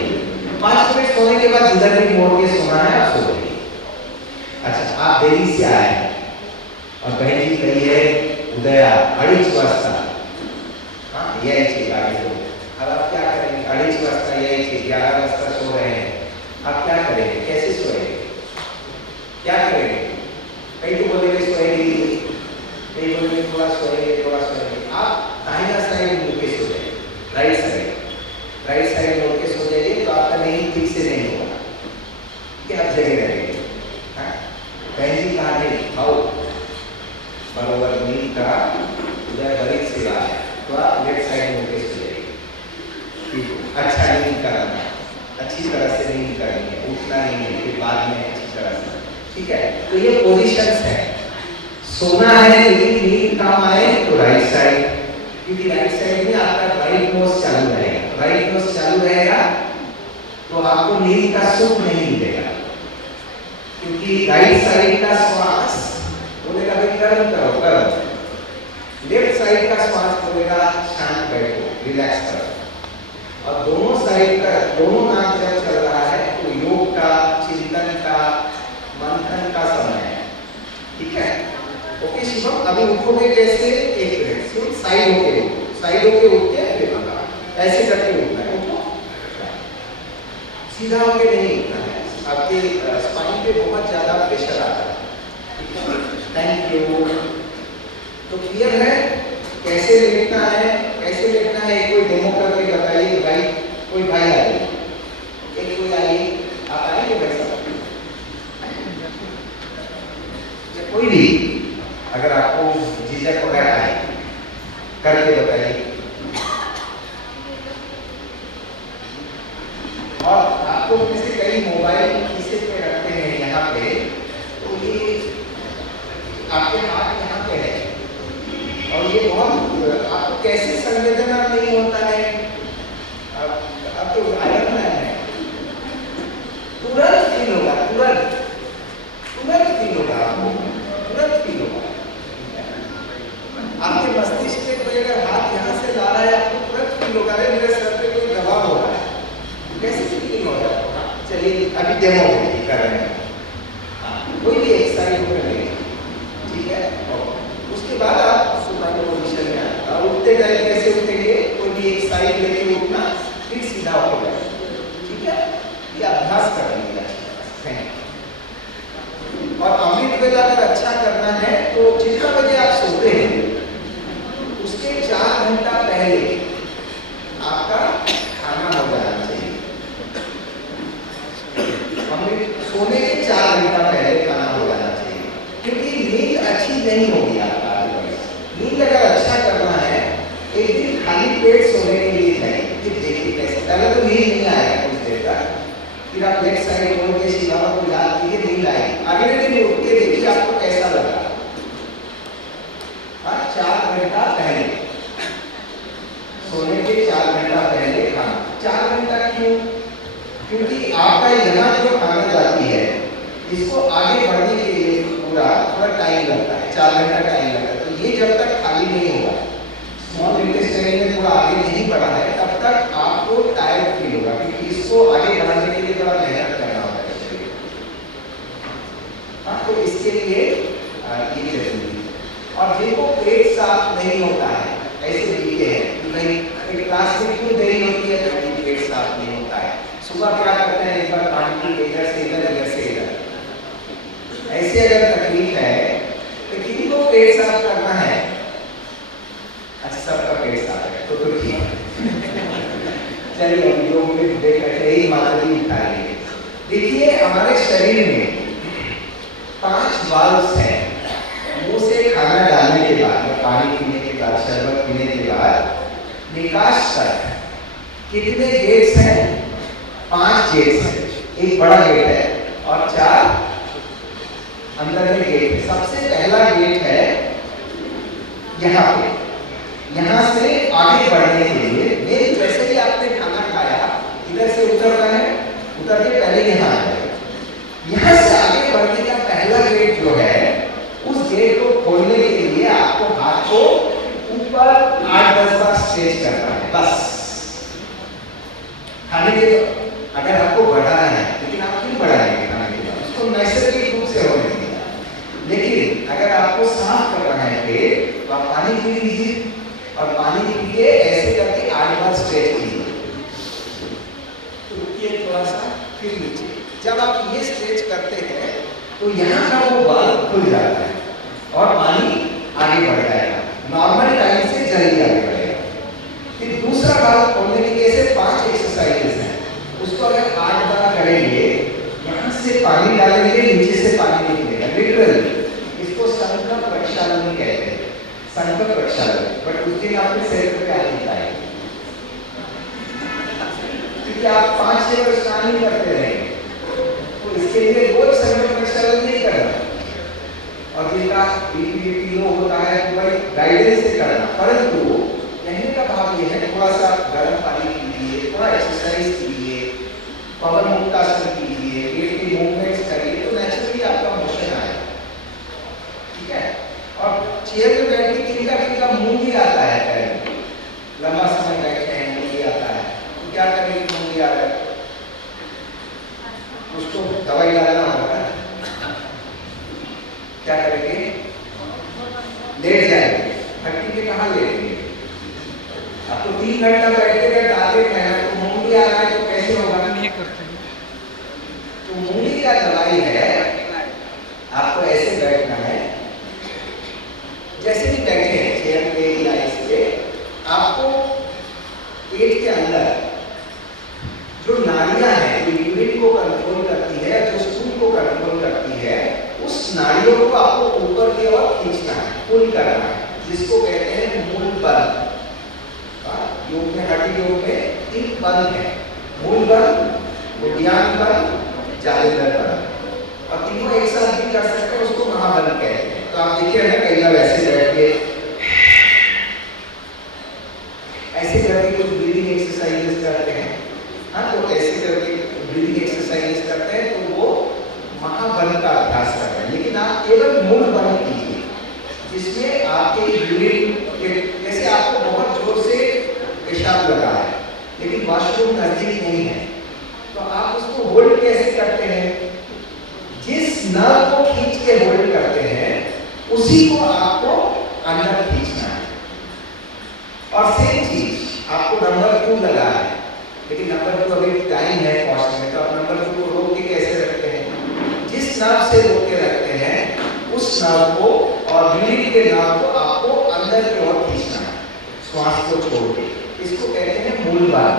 5 मिनट सोने के बाद जिधर भी मोड़ के सोना है आप सो जाइए। अच्छा, आप दिल्ली से आए और बहन जी कही है उदया 2:30 वाजता, हाँ यही चीज आगे तो अब आप क्या करेंगे? 2:30 वाजता यही चीज 11 वाजता सो रहे हैं, आप क्या करेंगे? कैसे सोएंगे? क्या करेंगे? कई तो बोलेंगे सोएंगे, कई बोलेंगे थोड़ा सोएंगे, थोड़ा सोएंगे। आप दाहिना साइड मुड़ के सो जाइए, राइट साइड मुड़ के सो जाइए तो आपका नींद ठीक से नहीं होगा, क्या आप जगह रहेंगे। बहन जी कहा नहीं खाओ बराबर नींद का उधर गरीब से रहा है तो आप लेफ्ट साइड मुड़ के सो जाइए। अच्छा नींद करना, अच्छी तरह से नींद करनी है, उठना नहीं है फिर बाद में अच्छी तरह से, ठीक है। तो ये पोजीशंस है, सोना है लेकिन नींद कम आए तो राइट साइड, क्योंकि राइट साइड में आपका राइट नोज चालू रहेगा। राइट नोज चालू रहेगा तो आपको नींद का सुख नहीं मिलेगा, क्योंकि राइट साइड का श्वास बोलेगा भाई कर्म करो कर्म, लेफ्ट साइड का श्वास बोलेगा शांत बैठो रिलैक्स करो। और दोनों साइड का दोनों नाक जब चल रहा है तो योग का, चिंतन का, मंथन का समय है, ठीक है। ओके शिवम, अभी उठोगे कैसे? एक मिनट से साइड होके उठ के फिर ऐसे करके उठना है, उठो सीधा होके नहीं उठना है, आपके स्पाइन पे बहुत ज्यादा प्रेशर आता है। Thank you. तो क्लियर है कैसे लेटना है, कैसे लेटना है? कोई डेमो करके बताइए भाई, कोई भाई आइए, एक कोई आइए, आप आइए भाई साहब, कोई भी अगर आपको झिझक वगैरह है करके बताइए। और आपको जैसे कई मोबाइल किसी पे रखते हैं यहाँ पे, तो ये आपके हाथ यहाँ पे है और ये बहुत आपको कैसे संवेदना नहीं होता है, आपको आयरन है तुरंत फील होगा, तुरंत फील होगा, आपको तुरंत फील होगा। आपके मस्तिष्क पे कोई अगर हाथ यहाँ से ला रहा है आपको तुरंत फील होगा, अरे मेरे सर पे कोई दबाव हो रहा है, कैसे फीलिंग हो रहा है? चलिए अभी डेमो कर रहे हैं, कोई भी एक्सरसाइज कर लेंगे, ठीक है। उसके बाद आप सुपाइन पोजीशन में आए और उठते टाइम कैसे उठेंगे? कोई भी एक साइड लेके उठना, फिर सीधा हो जाए, ठीक है। ये अभ्यास कर लेंगे। और अमृत वेला अगर अच्छा करना है तो जितना बजे आप सोते हैं उसके 4 घंटा पहले आपका खाना हो जाना चाहिए। अमृत सोने के 4 घंटा पहले खाना हो जाना चाहिए, क्योंकि नींद अच्छी नहीं होगी आपका। नींद अगर अच्छा करना है एक दिन खाली पेट सोने के लिए जाइए, फिर देखिए कैसे। पहले तो नींद नहीं आएगा कुछ देर तक, फिर आप लेफ्ट साइड बोल के सीधा को याद कीजिए, नींद आएगी। अगले दिन उठ के देखिए आपको कैसा लगा। 4 घंटा पहले सोने के 4 घंटा पहले खाना। 4 घंटा क्यों? क्योंकि आपका यहाँ जो खाना जाती है इसको आगे बढ़ने के लिए पूरा थोड़ा टाइम लगता है, 4 घंटा टाइम लगता है। तो ये जब तक खाली नहीं होगा, स्मॉल इंटेस्टाइन में थोड़ा आगे नहीं बढ़ा है, तब तक आपको टायर्ड फील होगा, क्योंकि इसको आगे बढ़ाने के लिए थोड़ा मेहनत करना होता है शरीर। हाँ, तो इसके लिए ये जरूरी है। और जिनको पेट साफ नहीं होता है, ऐसे लिखते हैं कि भाई क्लास में क्यों देरी होती है, तो पेट साफ नहीं होता है। सुबह क्या करते हैं, एक बार पानी इधर से इधर, ऐसे अगर तकलीफ है तो किनको पेट साफ करना है? अच्छा, सबका पेट साफ है तो ठीक है। चलिए हम लोग देख रहे ही माता जी उठा लेंगे। देखिए हमारे शरीर में 5 वाल्व्स हैं। मुंह से खाना डालने के बाद, पानी पीने के बाद, शरबत पीने के बाद निकास तक कितने गेट्स हैं? 5 गेट्स हैं। एक बड़ा गेट है और 4 अंदर में गेट है। सबसे पहला गेट है यहाँ पे, यहाँ से आगे बढ़ने के लिए जैसे ही आपने खाना खाया इधर से उतरना है, उतर के पहले यहाँ आ जाए। यहाँ से आगे बढ़ने का पहला गेट जो है, उस गेट को खोलने के लिए आपको हाथ को ऊपर 8-10 बार स्ट्रेच करना है बस। खाने के अगर आपको बढ़ाना है, लेकिन आप क्यों बढ़ाएंगे खाने के बाद? उसको नैसर्गिक रूप से होने दीजिए। लेकिन अगर आपको साफ करना है पेट, तो आप पानी पी लीजिए और पानी पी के ऐसे करके 8 बार स्ट्रेच कीजिए। तो रुकिए थोड़ा सा, फिर नीचे। जब आप ये स्ट्रेच करते हैं तो यहाँ का वो वाल्व खुल जाता है और पानी आगे बढ़ जाएगा। नॉर्मल टाइम से जल्दी आगे बढ़ेगा। फिर दूसरा वाल्व खोलने के लिए ऐसे 5 एक्सरसाइजेस हैं। उसको अगर 8 बार करेंगे, यहाँ से पानी डालेंगे, नीचे से पानी निकलेगा। लिटरली इसको संकल्प प्रक्षालन कहते हैं, संकल्प प्रक्षालन। बट उस दिन आपने शरीर पे आने पाएंगे, क्योंकि आप 5-6 बार स्नान नहीं करते रहेंगे, तो इसके लिए रोज संकल्प प्रक्षालन नहीं करना। और जिनका बीपी लो होता है तो भाई गाइडेंस से करना। परंतु कहने का भाव ये है, थोड़ा सा गर्म पानी पीजिए, थोड़ा एक्सरसाइज कीजिए, पवन मुक्तासन कीजिए, पेट की मूवमेंट्स करिए, तो नेचुरली आपका मोशन आएगा। ठीक है? और चेयर पे बैठ के किनका मुंह भी आता है पैर में, लंबा समय बैठे हैं मुंह भी आता है, तो क्या करेंगे? मुंह भी आ रहा है, उसको दवाई डालना होगा। क्या करेंगे? लेट जाएंगे। हट्टी के कहाँ लेटेंगे? आपको 3 घंटा बैठते बैठते आगे कहना, तो मुंह भी आ रहा है तो कैसे होगा? नहीं करते। तो मूली का दवाई है, आपको ऐसे बैठना है, जैसे भी बैठे हैं चेयर पे या इस पे। आपको पेट के अंदर जो नाड़ियां हैं, जो यूरिन को कंट्रोल करती है, जो स्टूल को कंट्रोल करती है, उस नाड़ियों को आपको ऊपर की ओर खींचना है, पुल करना है, जिसको कहते हैं मूल बल। योग में, हड्डी योग में 3 बल है: मूल बल, उद्यान बल, जालिंदर बल। और तीनों एक साथ भी कर सकते हैं, उसको महाबल कहते हैं। तो आप देखिए ना, कई बार ऐसे बैठ के ऐसे करके कुछ ब्रीदिंग एक्सरसाइजेस करते हैं। हाँ, तो ऐसे करके ब्रीदिंग एक्सरसाइजेस करते हैं, तो वो महाबल का अभ्यास कर रहे हैं। लेकिन आप केवल मूल बल कीजिए, जिसमें आपके यूरिन के, जैसे आपको बहुत जोर से पेशाब लगा है लेकिन वॉशरूम नजदीक नहीं है, तो आप उसको होल्ड कैसे करते हैं? जिस नर्व को खींच के होल्ड करते हैं, उसी को आपको अंदर खींचना है। और सेम चीज आपको नंबर 2 लगा है, लेकिन नंबर 2 अभी टाइम है पहुंचने में, तो आप नंबर 2 को रोक के कैसे रखते हैं? जिस नर्व से रोक के रखते हैं, उस नर्व को और रीढ़ के नर्व को आपको अंदर की ओर खींचना है, श्वास को छोड़ के। इसको कहते हैं मूल बल।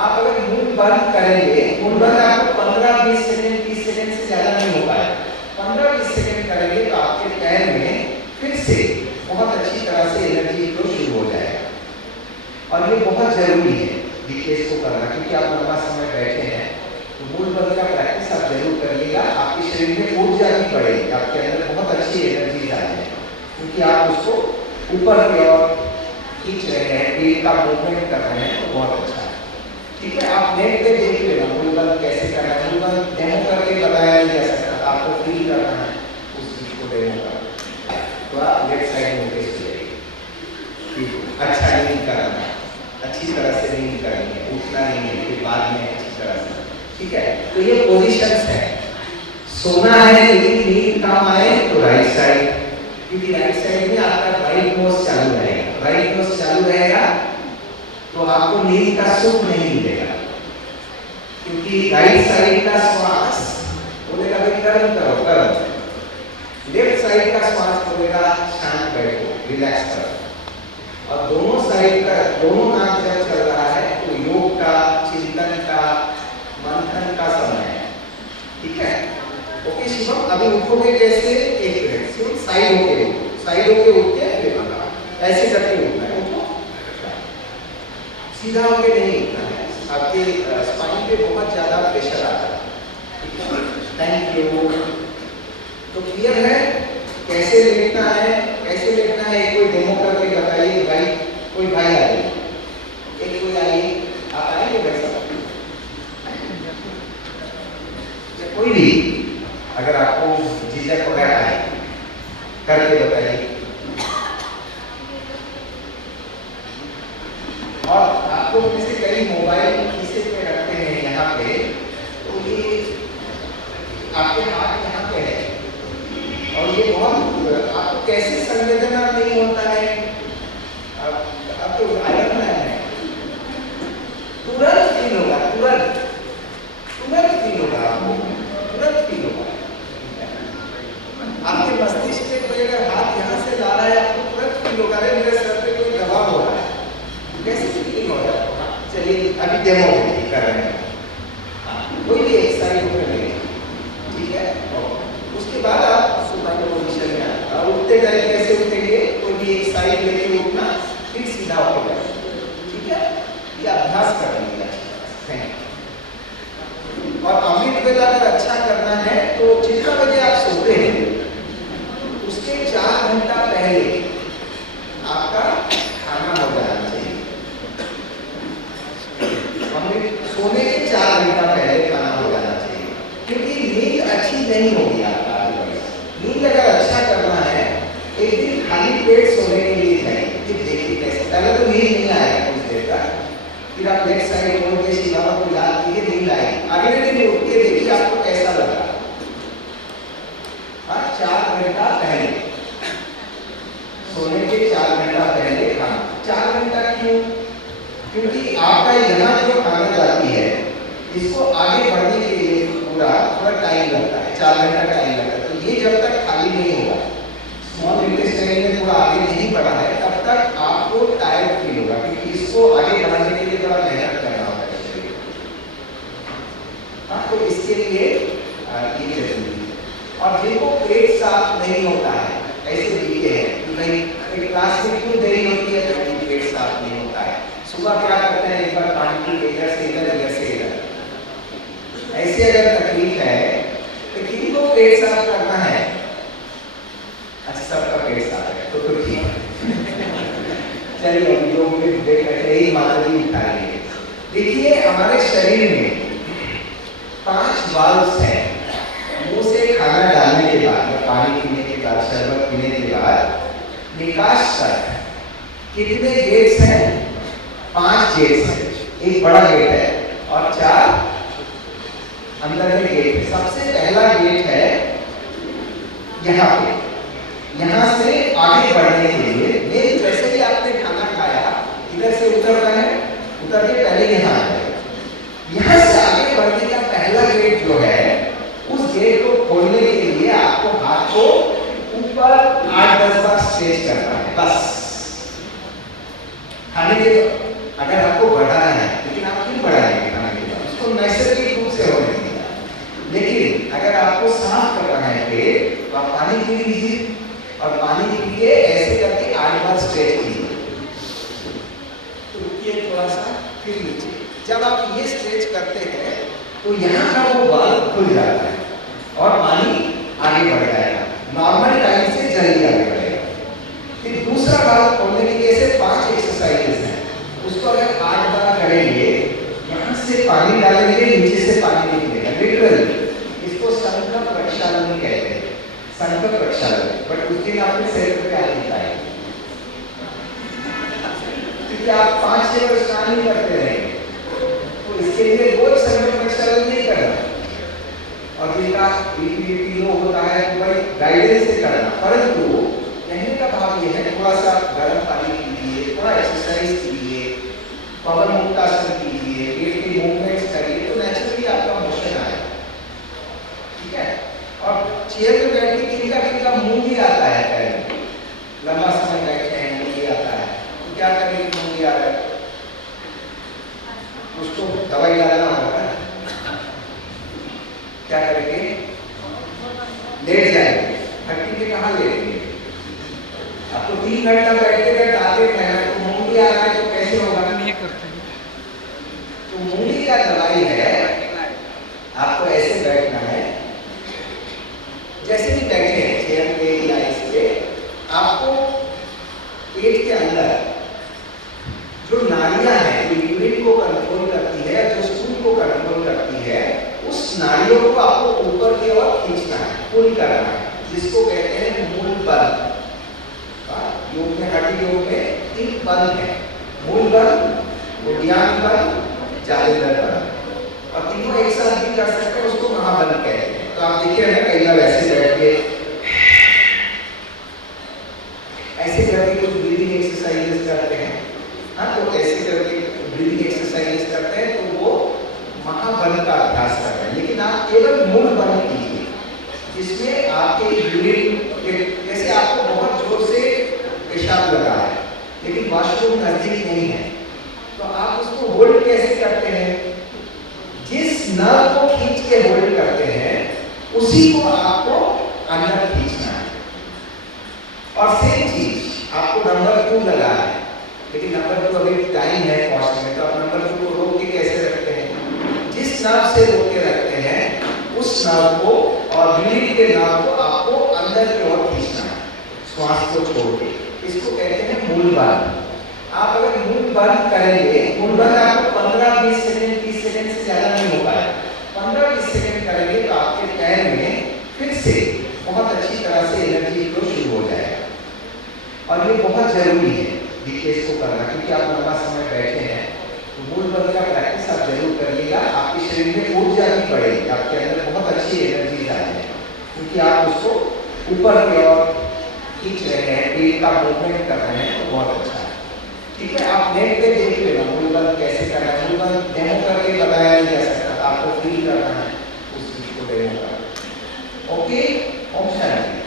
आप अगर मूल बंद करेंगे, मूल बंद आपको 15-20 सेकंड, 30 सेकंड से ज्यादा नहीं हो पाएगा। 15-20 सेकंड करेंगे तो आपके पैर में फिर से बहुत अच्छी तरह से एनर्जी फ्लो शुरू हो जाएगा। और ये बहुत जरूरी है विशेष को करना, क्योंकि आप लंबा समय बैठे हैं। तो मूल बल का प्रैक्टिस आप जरूर करिएगा, आपके शरीर में ऊर्जा भी बढ़ेगी, आपके अंदर बहुत अच्छी एनर्जी आ जाएगी, क्योंकि आप उसको ऊपर की ओर खींच रहे हैं, पेट का मूवमेंट कर रहे हैं, तो बहुत अच्छा है। ठीक है? आप नेट पे देख लेना मूल बल कैसे करना है। मूल बल डेमो करके बताया नहीं जा सकता, आपको फील करना है उस चीज को डेमो कर। तो आप लेफ्ट साइड में फेस करिए, अच्छा नींद करना है, अच्छी तरह से नींद करनी है, उठना नहीं है, फिर बाद में अच्छी तरह से। ठीक है? तो ये पोजीशंस है। सोना है लेकिन नींद कम आए तो राइट साइड, क्योंकि राइट साइड में आपका राइट नोज चालू रहेगा। राइट नोज चालू रहेगा तो आपको नींद का सुख नहीं मिलेगा, क्योंकि राइट साइड का श्वास बोलेगा भाई कर्म करो, कर्म। लेफ्ट साइड का श्वास बोलेगा शांत बैठो, रिलैक्स करो। और दोनों साइड का, दोनों नाक जब चल रहा है तो योग का, चिंतन का, मंथन का समय है। ठीक है? ओके शिवम, अभी उठोगे कैसे? एक मिनट, शिवम साइड होके उठो, साइड होके उठ के ऐसे करके उठना है, उठो। सीधा होके नहीं उठना है, आपके स्पाइन पे बहुत ज्यादा प्रेशर आता है। Thank you. तो क्लियर है कैसे लेटना है, कैसे लेटना है? कोई डेमो करके बताइए भाई, कोई भाई आइए, एक कोई आइए, आप आएंगे भाई साहब? कोई भी अगर आपको झिझक वगैरह है करके बताइए। और आपको जैसे कई मोबाइल खीसे पे रखते हैं यहाँ पे, तो ये आपके हाथ यहाँ पे है और ये बहुत आपको कैसे संवेदना नहीं होता है? अब तो आयरन मैन है, तुरंत फील होगा, तुरंत फील होगा, आपको तुरंत फील होगा। आपके मस्तिष्क पे कोई अगर हाथ यहाँ से ला रहा है, आपको तुरंत फील होगा अरे मेरे सर पे कोई दबाव हो रहा है, कैसे फीलिंग हो रहा है? चलिए अभी डेमो कर रहे हैं, कोई भी एक्सरसाइज कर लेंगे, ठीक है? उसके बाद आप सुपाइन पोजीशन में आए, उठते टाइम कैसे उठेंगे? कोई भी एक साइड लेके उठना, फिर सीधा होकर जाए, ठीक है? ये अभ्यास कर लीजिए। और अमृत वेला अगर अच्छा करना है तो जितना बजे आप सोते हैं उसके 4 घंटा पहले आपका खाना हो जाना चाहिए। अमृत सोने के 4 घंटा पहले खाना हो जाना चाहिए, क्योंकि नींद अच्छी नहीं होगी आपका। नींद अगर अच्छा करना है, एक दिन खाली पेट सोने के लिए जाइए, देखिए कैसे। पहले तो नींद नहीं आएगा कुछ देर तक, फिर आप लेफ्ट साइड मोड़ के शिवाला को याद कीजिए, नींद आएगी। अगले दिन उठ के देखिए आपको कैसा लगा। 4 घंटा पहले सोने के 4 घंटा पहले खाना। 4 घंटा क्यों? क्योंकि आपका यहाँ जो खाना जाती है, इसको आगे बढ़ने के लिए पूरा थोड़ा टाइम लगता है, 4 घंटा टाइम लगता है। तो ये जब तक खाली नहीं होगा, स्मॉल इंटेस्टाइन में थोड़ा आगे नहीं बढ़ा है, तब तक आपको टायर्ड फील होगा, क्योंकि इसको आगे बढ़ाने के लिए थोड़ा मेहनत करना होगा शरीर। हाँ, तो इसके लिए ये जरूरी है। और जिनको पेट साफ नहीं होता है, ऐसे दिखे हैं कि भाई क्लास में क्यों देरी होती है, तो पेट साफ नहीं होता है। सुबह क्या करते हैं, एक बार पानी की इधर से इधर, ऐसे अगर तकलीफ है तो किनको पेट साफ करना है? अच्छा, सबका पेट साफ है तो ठीक है। चलिए अभी 2 मिनट ब्रेक करते ही माता जी उठा लेंगे। देखिए हमारे शरीर में 5 वाल्व्स हैं। मुंह से खाना डालने के बाद, पानी पीने के बाद, शरबत पीने के बाद निकास तक कितने गेट्स हैं? 5 गेट्स हैं। एक बड़ा गेट है और 4 अंदर में गेट है। सबसे पहला गेट है यहाँ पे, यहाँ से आगे बढ़ने के लिए जैसे ही आपने खाना खाया, इधर से उतरना है, उतर के पहले यहाँ आ जाए। यहाँ से आगे बढ़ने का पहला गेट जो है, उस गेट को खोलने के लिए आपको हाथ को ऊपर 8-10 बार स्ट्रेच करना है, बस। खाने के अगर आपको बढ़ाना है, लेकिन आप क्यों बढ़ाएंगे खाने के बाद? उसको नैसर्गिक रूप से होने दीजिए। लेकिन अगर आपको साफ करना है पेट, तो आप पानी पी लीजिए और पानी पी के ऐसे करके 8 बार स्ट्रेच कीजिए। तो रुकिए थोड़ा सा, फिर नीचे। जब आप ये स्ट्रेच करते हैं तो यहाँ का वो वाल्व खुल जाता है और पानी आगे बढ़ जाएगा, नॉर्मल टाइम से जल्दी आगे बढ़ेगा। फिर दूसरा वाल्व खोलने के लिए ऐसे 5 एक्सरसाइजेस हैं, उसको अगर 8 बार करेंगे, यहाँ से पानी डालेंगे, नीचे से पानी निकलेगा, लिटरली। इसको संकल्प प्रक्षालन कहते हैं, संकल्प प्रक्षालन। बट उस दिन आपने सेल्फ पे आ नहीं पाए, क्योंकि आप 5-6 बार स्नान नहीं करते रहेंगे, तो इसके लिए कोई संकल्प प्रक्षालन नहीं करना। और जिनका बीपी लो होता है तो भाई गाइडेंस से करना। परंतु कहने का भाव ये है, थोड़ा सा गर्म पानी कीजिए, थोड़ा एक्सरसाइज कीजिए, पवन मुक्तासन कीजिए, पेट की मूवमेंट्स करिए, तो नेचुरली आपका मोशन आएगा, ठीक है? और चेयर में बैठ के किनका मुंह भी आता है, पहले लंबा समय बैठे हैं मुंह भी आता है, तो क्या करेंगे? मुंह भी आ रहा है, उसको दवाई डालना होगा, क्या करेंगे? लेट जाएंगे। भट्टी में कहाँ लेटेंगे? आपको 3 घंटा बैठते बैठते आते हैं तो मूंगली आ रहा है तो कैसे होगा? नहीं करते हैं। तो मूंगली का दवाई है, आपको ऐसे बैठना है जैसे भी बैठे हैं चेयर पे या इस पे। आपको पेट के अंदर जो नाड़ियां हैं, जो यूरिन को कंट्रोल करती है, जो स्टूल को कंट्रोल करती है, उस नाड़ियों को आपको ऊपर की ओर खींचना है, पुल करना है, जिसको कहते हैं मूल बल। योग में, हड्डी योग में 3 बल है, मूल बल, उद्यान बल, जालिंदर बल, और तीनों एक साथ भी कर सकते हैं, उसको महाबल कहते हैं। तो आप देखिए ना, कई बार ऐसे बैठ के ऐसे करके कुछ ब्रीदिंग एक्सरसाइजेस करते हैं। हाँ, तो ऐसे करके ब्रीदिंग एक्सरसाइजेस करते हैं तो वो महाबल का अभ्यास कर रहे हैं। लेकिन आप केवल मूल बल कीजिए, जिसमें आपके यूरिन, जैसे आपको बहुत जोर से पेशाब लगा है लेकिन वॉशरूम नजदीक नहीं है, तो आप उसको होल्ड कैसे करते हैं? जिस नर्व को खींच के होल्ड करते हैं उसी को आपको अंदर खींचना है। और सेम चीज आपको नंबर 2 लगा है, लेकिन नंबर 2 अभी टाइम है कॉस्ट में, तो आप नंबर 2 को रोक के कैसे रखते हैं? जिस नर्व से रोक के रखते हैं उस नर्व को और ब्रीथ के नर्व को आपको अंदर की ओर खींचना है, श्वास को छोड़ के। इसको कहते हैं मूल बल। आप अगर मूल बल करेंगे, मूल बल आपको 15-20 सेकंड, 30 सेकंड से ज्यादा नहीं हो पाएगा। 15-20 सेकंड करेंगे तो आपके पैर में फिर से बहुत अच्छी तरह से एनर्जी फ्लो शुरू हो जाएगा। और ये बहुत जरूरी है विकेश को करना, क्योंकि आप लंबा समय बैठे हैं। तो मूल बल का प्रैक्टिस आप जरूर करिएगा, आपके शरीर में ऊर्जा भी बढ़ेगी, आपके अंदर बहुत अच्छी एनर्जी आएगी, क्योंकि आप उसको ऊपर की ओर खींच रहे हैं, पेट का मूवमेंट कर रहे हैं, तो बहुत अच्छा है। ठीक है, आप नेट पे देख लेना मूल बल कैसे करना है। मूल बल डेमो करके बताया नहीं जा सकता, आपको फील करना है उस चीज को डेमो कर। ओके, ओम शांति।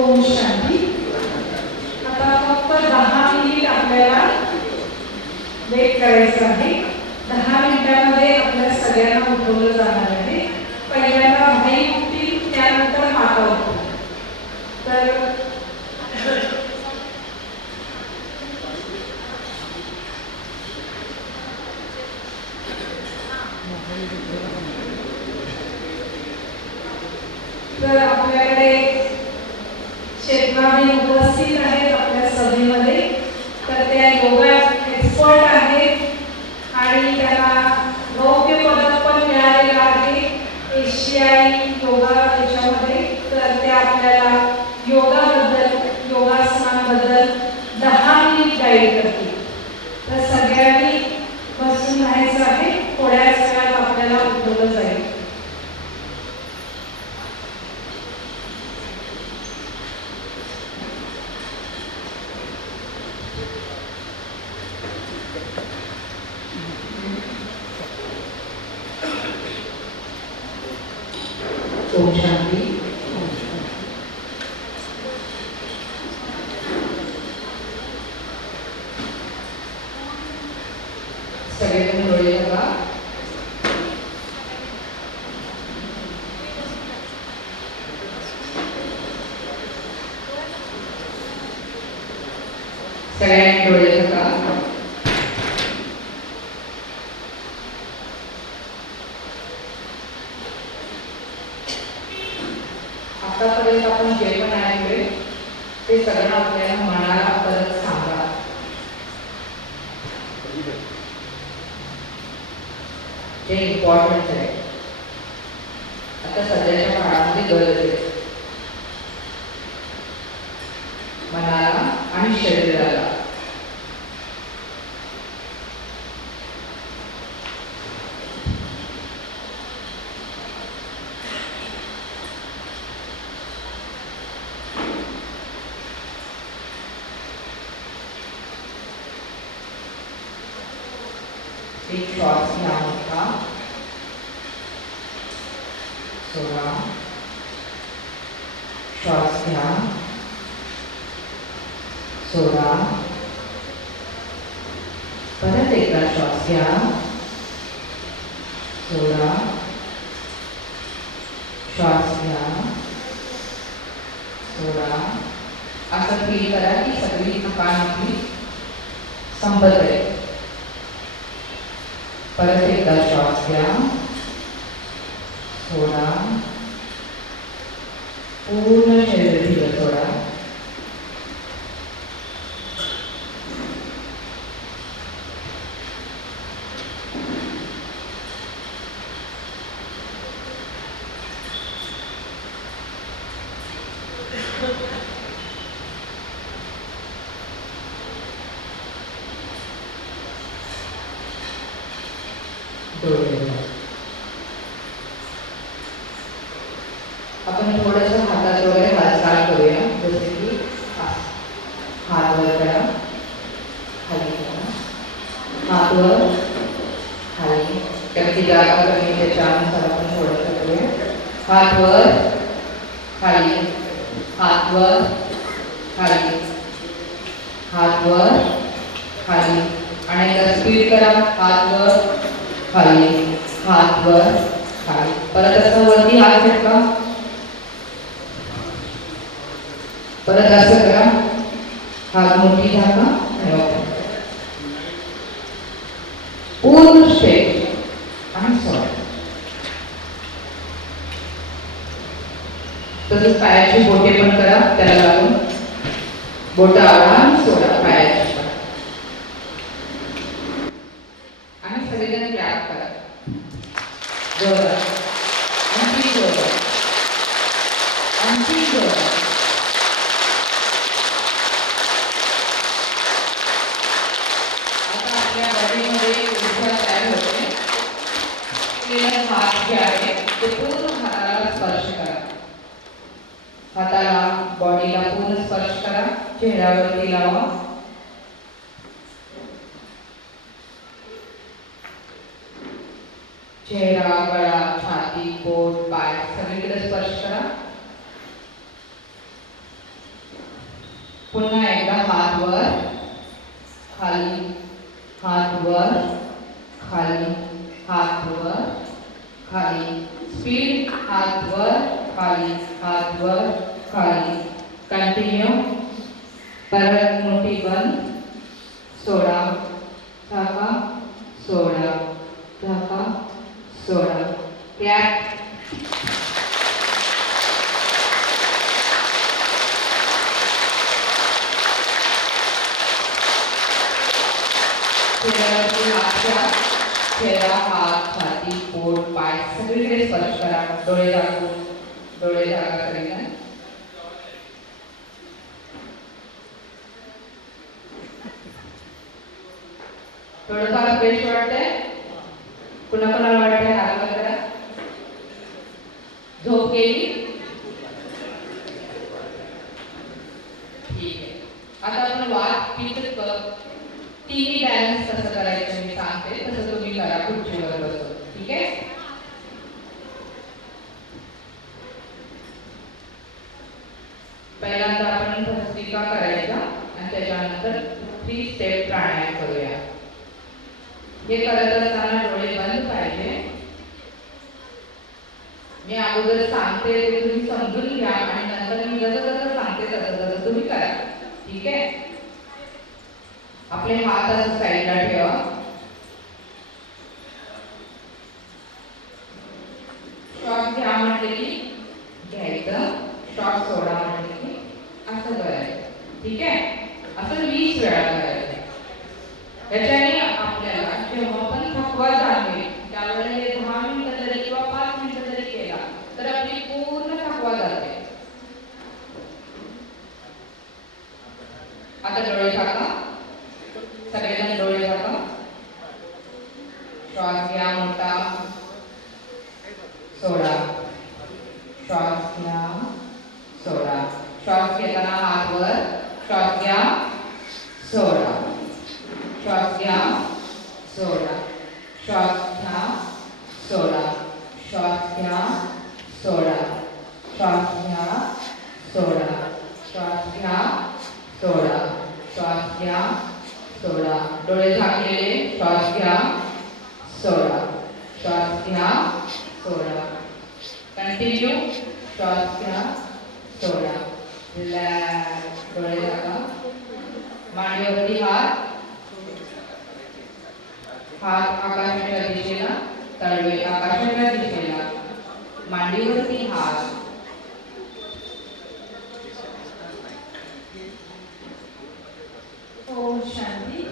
ओम शांती। आता फक्त 10 मिनिट आपल्याला वेट करायचं आहे। 10 मिनिटांमध्ये आपल्या सगळ्यांना उठवलं जाणार आहे। पहिल्यांदा भाई उठतील, त्यानंतर माता उठतील। तर आपल्याकडे चेतनाबाई उपस्थित आहेत आपल्या सभेमध्ये। तर त्या योगा एक्सपर्ट आहेत आणि त्यांना रौप्य पदक पण मिळालेलं आहे एशियाई योगा याच्यामध्ये। तर ते आपल्याला योगाबद्दल, योगासनांबद्दल 10 मिनिट गाईड करतील। तर सगळ्यांनी बसून राहायचं आहे, थोड्याच वेळात आपल्याला उठवलं जाईल। ओम शांति। सगळेजण डोळे बघा। सगळ्यांनी डोळे बघा। आतापर्यंत आपण जे पण ऐकले ते सगळं आपल्याला मनाला परत सांगा। ते इम्पॉर्टंट आहे, आता सध्याच्या काळामध्ये गरज आहे मनाला आणि शरीराला। एक श्वास घ्या मोठा, सोडा, श्वास घ्या, सोडा, परत एकदा श्वास घ्या, सोडा, श्वास घ्या, सोडा. असं फील करा की सगळी थकान आपली संपत आहे. परत एकदा श्वास घ्या, सोडा. पूर्ण शरीर ढिलं सोडा. आपण थोडंसं हातात वगैरे हालचाल करूया. जसे की हात वर करा, खाली करा, हात वर खाली. त्याची जागा कमी त्याच्यानुसार आपण थोडंसं करूया. हात वर खाली, हात वर खाली, हात वर खाली. आणि एकदा स्पीड करा. हात वर खाली, हात वर खाली. परत असं वरती हात झटका. परत असं करा. हात मोठी झाका आणि वापरा. पूर्ण स्ट्रेट आणि सोडा. तसंच पायाची बोटे पण करा. त्याला लागून बोट आवळा आणि सोडा पायाची. आणि सगळेजण ग्रॅब करा. जोरात. आणखी जोरात. आणखी जोरात. आता आपल्या बॉडीमध्ये ऊर्जा तयार होते. हात जे आहे ते पूर्ण हाताला स्पर्श करा. हाताला बॉडीला पूर्ण स्पर्श करा. चेहऱ्यावरती लावा. चेहरा, गळा, छाती, पोट, पाय सगळीकडे स्पर्श करा. पुन्हा एकदा हात वर खाली, हात वर खाली, हात वर खाली. स्पीड. हात वर खाली, हात वर खाली. कंटिन्यू. परत मुठी बंद. सोडा, झाका, सोडा, झाका, सोडा. त्यात चेहऱ्यावरती हात घ्या. चेहरा, हात, छाती, पोट, पाय सगळीकडे स्पर्श करा. डोळे झाकून, डोळे झाका करीना. थोडंफार फ्रेश वाटतंय. कुणा कोणाला वाटतंय हात वर करा. झोप गेली. ठीक आहे. आता आपण वात, पित्त, कफ तिन्ही बॅलन्स कसं करायचं मी सांगते. तसं तुम्ही करा खुर्चीवर बसून. ठीक आहे. पहिल्यांदा आपण भस्त्रिका करायचा आणि त्याच्यानंतर 3 स्टेप प्राणायाम करूया. हे करत असताना डोळे बंद पाहिजे. मी अगोदर सांगते ते तुम्ही समजून घ्या आणि नंतर मी जसं सांगते तसं तुम्ही करा. ठीक आहे. आपले हात असं साईडला ठेवा. श्वास घ्या म्हटले की घ्यायचं. श्वास सोडा म्हटले की असं करायचं. ठीक आहे. असं 20 वेळा करायचं. याच्याने आपल्याला जेव्हा पण थकवा जाणवेल त्यावेळेला 10 मिनिटं जरी किंवा 5 मिनिटं जरी केला तर आपली पूर्ण थकवा जाते. आता डोळे झाका. सगळेजण डोळे झाका. श्वास घ्या मोठा, सोडा. श्वास घ्या, सोडा. श्वास घेताना हात वर. श्वास घ्या, सोडा. श्वास घ्या, सोडा. श्वास घ्या, सोडा. श्वास घ्या, सोडा. श्वास घ्या, सोडा. श्वास घ्या, सोडा. श्वास घ्या, सोडा. डोळे झाकलेले. श्वास घ्या, सोडा. श्वास घ्या, सोडा. कंटिन्यू श्वास घ्या सोडा रिलॅक्स डोळे झाका मांडीवरती हात आकाशाच्या दिशेला तळवे आकाशाच्या दिशेला मांडीवरती हात ओम शांती.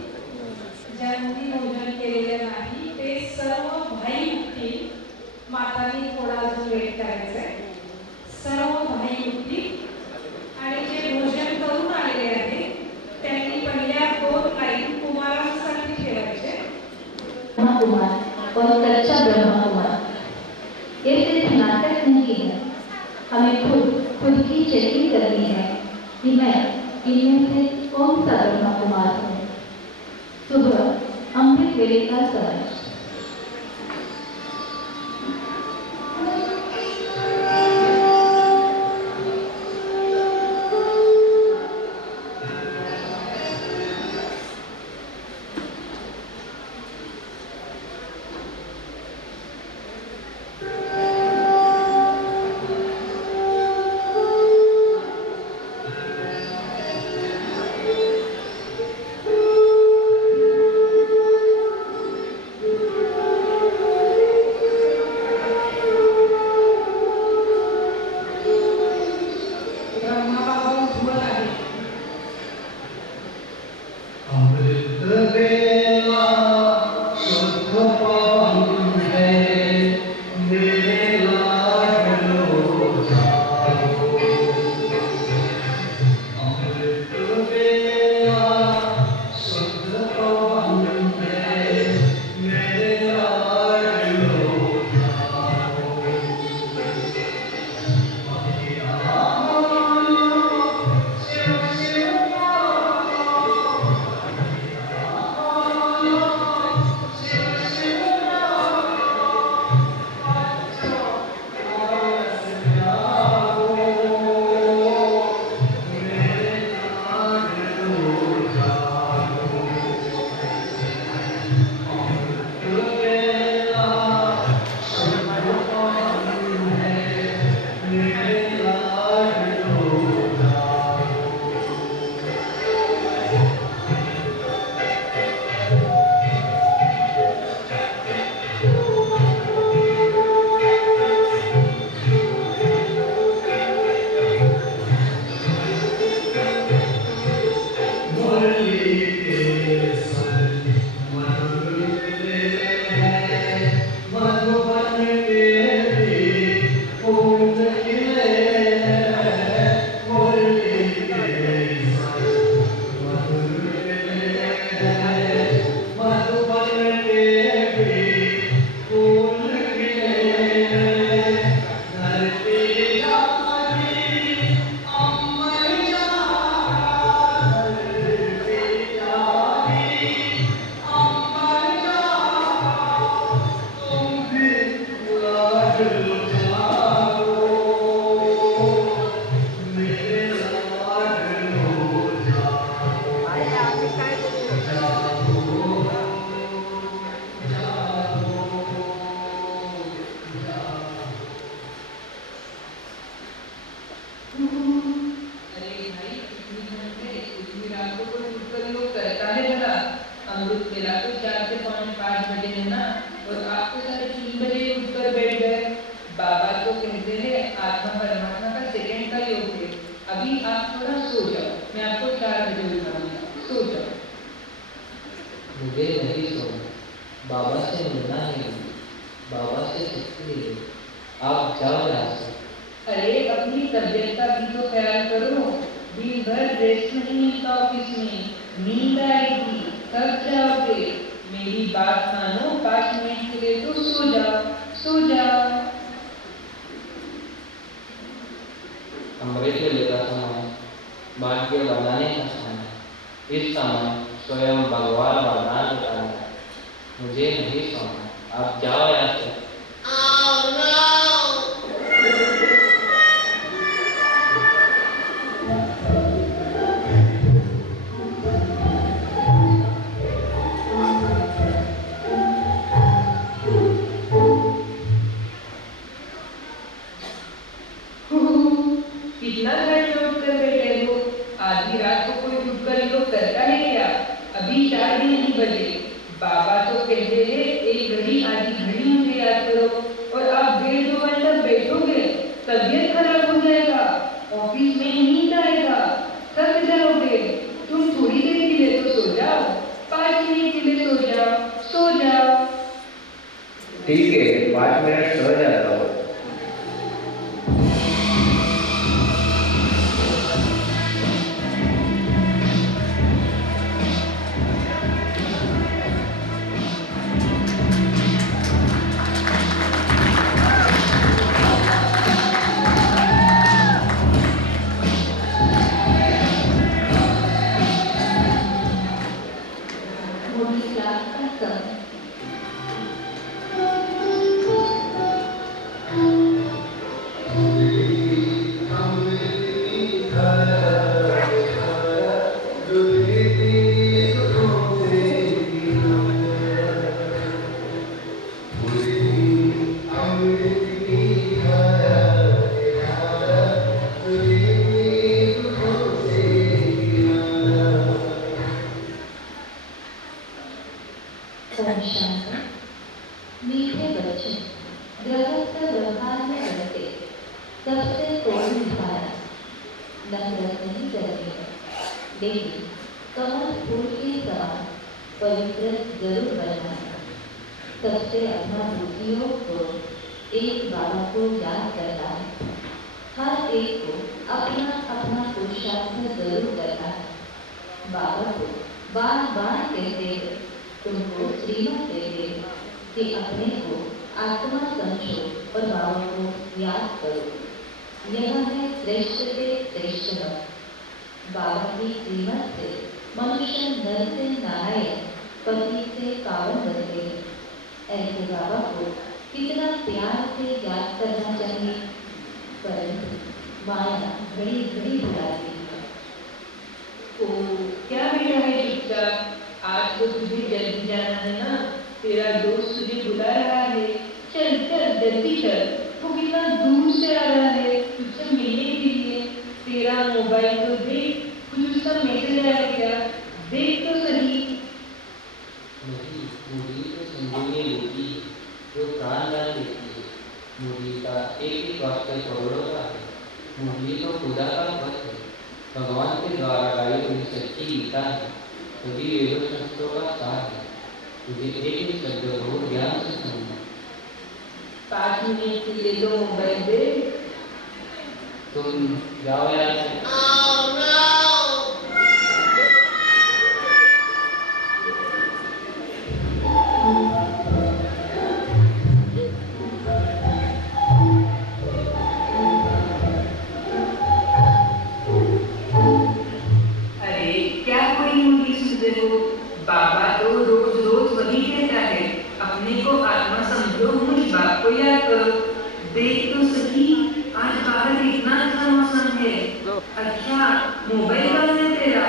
ज्यांनी भोजन केलेलं नाही ते सर्व भाई उठतील. मातांनी थोडा अजून वेट करायचा आहे. सर्व भाई उठतील आणि जे भोजन करून आलेले आहेत त्यांनी पहिल्या 2 लाईन कुमारांसाठी ठेवायचे. कुमार और कच्चा ब्रह्मा कुमार ये सिर्फ नाटक नहीं है. हमें खुद की चेकिंग करनी है कि मैं इनमें से कौन सा ब्रह्मा कुमार हूँ. सुबह अमृत वेले का समय. मुझे नहीं सोना, बाबा से मिलना है, बाबा से छुट्टी ले, आप जाओ यहाँ से। अरे अपनी तबीयत का भी तो ख्याल करो, दिन भर रेस्ट नहीं मिलता ऑफिस में, नींद आएगी, थक जाओगे, मेरी बात मानो, 5 मिनट के लिए तो सो जाओ, सो जाओ। अमृत वेले का समय भाग्य बनाने का समय, इस समय स्वयं भगवान वरदान देता है, मुझे नहीं सोना, आप जाओ यहाँ से। कितना घर जोड़ कर बैठे हो? आधी रात को कोई उठकर योग करता है क्या? अभी 4 भी नहीं बजे। बाबा तो कहते हैं एक घड़ी आधी घड़ी मुझे याद करो, और आप 1.5-2 घंटा बैठोगे, तबीयत खराब हो जाएगा, ऑफिस में नींद आएगा, थक जाओगे। तुम थोड़ी देर के लिए तो सो जाओ, 5 मिनट के लिए सो जाओ, सो जाओ। ठीक है, 5 मिनट सो जाता हूँ। मोटी क्लास का समय। ओम शांति। मीठे बच्चे गृहस्थ व्यवहार में रहते सबसे तोड़ निभाया, नफरत नहीं करनी है, लेकिन कमल फूल के समान पवित्र जरूर बनना है। सबसे अपना बुद्धियों को एक बाबा को याद करना है। हर एक को अपना अपना पुरुषार्थ जरूर करना है। बाबा को बार बार कहते हैं, तुमको श्रीमत देते कि अपने को आत्मा समझो और बाबा को याद करो। यह है श्रेष्ठ से श्रेष्ठ भक्त। बाबा की श्रीमत से मनुष्य नर से नारायण, पति से पावन बनते हैं। ऐसे बाबा को कितना प्यार से याद करना चाहिए, परंतु माया घड़ी घड़ी बुलाती है। ओ क्या बेटा है चुपचाप? आज तो तुझे जल्दी जाना है ना, तेरा दोस्त तुझे बुला रहा है। चल चल जल्दी चल, वो कितना दूर से आ रहा है तुझसे मिलने के लिए। तेरा मोबाइल तो देख, कुछ उसका मैसेज आया क्या? देख तो सही। नहीं, मुरली तो संजीवनी बूटी जो प्राण दान देती है। मुरली का एक ही वाक्य करोड़ों का है। मुरली तो खुदा का पथ है, भगवान के द्वारा गाई हुई सच्ची गीता है, सभी वेदों शास्त्रों का सार है। तुझे एक ही शब्द रोज ज्ञान से सुनना। 5 मिनट के लिए तो मोबाइल दे। तुम जाओ यहाँ से। बाबा तो रोज रोज वही कहता है, अपने को आत्मा समझो, मुझ बाप को याद करो। देख तो सही, आज बाहर कितना अच्छा मौसम है। अच्छा मोबाइल कहाँ है तेरा?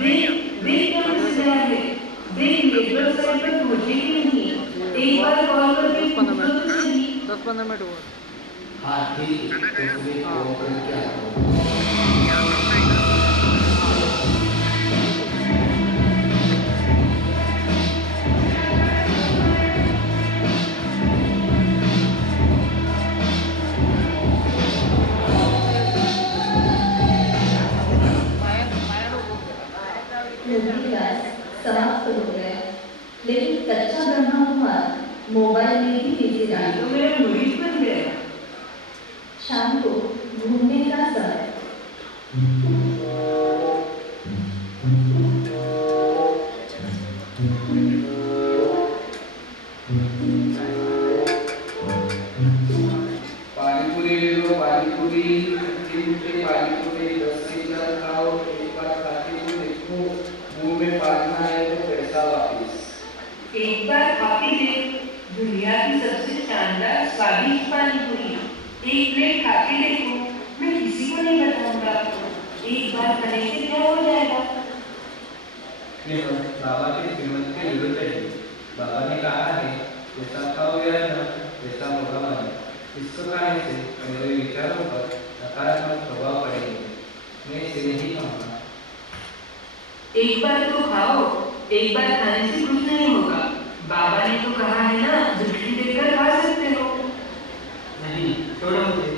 देख देख क्या मैसेज आया है। देख नेटवर्क साइट पर पहुंचे कि नहीं, एक बार कॉल करके पूछो तो सही। 10-15 मिनट हुआ। हाँ ठीक है, तो तुम्हें कॉल करके आता हूँ। समाप्त हो गया, लेकिन कच्चा ब्रह्मा कुमार मोबाइल में ही बिजी रहा। तो मेरा मुरीद बन गया। शाम को घूमने का समय। पानीपुरी ले लो, पानीपुरी 3 रुपये पानीपुरी 10 से खाओ। एक बार खाके तो देखो, मुंह में पानी आए तो पैसा वापिस। एक बार खाके देख, दुनिया की सबसे शानदार स्वादिष्ट पानीपुरी। एक प्लेट खाके देखो, मैं किसी को नहीं बताऊंगा। एक बार खाने से क्या हो जाएगा? बाबा के श्रीमत के विरुद्ध है। बाबा ने कहा है, जैसा खाओगे ना वैसा होगा मन। इसको खाने से मेरे विचारों पर सकारात्मक प्रभाव पड़ेंगे। मैं इसे नहीं कहूँगा। एक बार तो खाओ, एक बार खाने से कुछ नहीं होगा। बाबा ने तो कहा है ना, दृष्टि देकर खा सकते हो। नहीं, छोड़ो मुझे।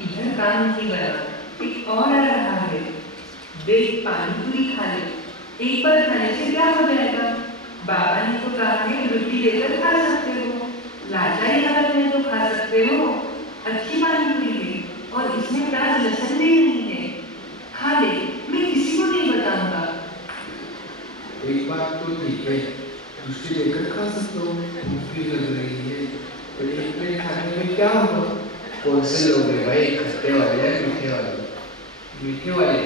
इधर काम नहीं बना, एक और आ रहा है। देख, पानी पूरी खा ले, एक बार खाने से क्या हो जाएगा? बाबा ने तो कहा है रोटी लेकर खा सकते हो, लाचारी हालत में तो खा सकते हो। अच्छी पानी पूरी है और इसमें प्याज लहसुन भी नहीं है। खा ले, मैं किसी को नहीं बताऊंगा। एक बात तो ठीक है, दृष्टि लेकर खा सकते हो। भूख भी लग रही है, तो एक प्लेट खाने में क्या होगा? कौन से लोग हैं भाई, खट्टे वाले या मीठे वाले? मीठे वाले।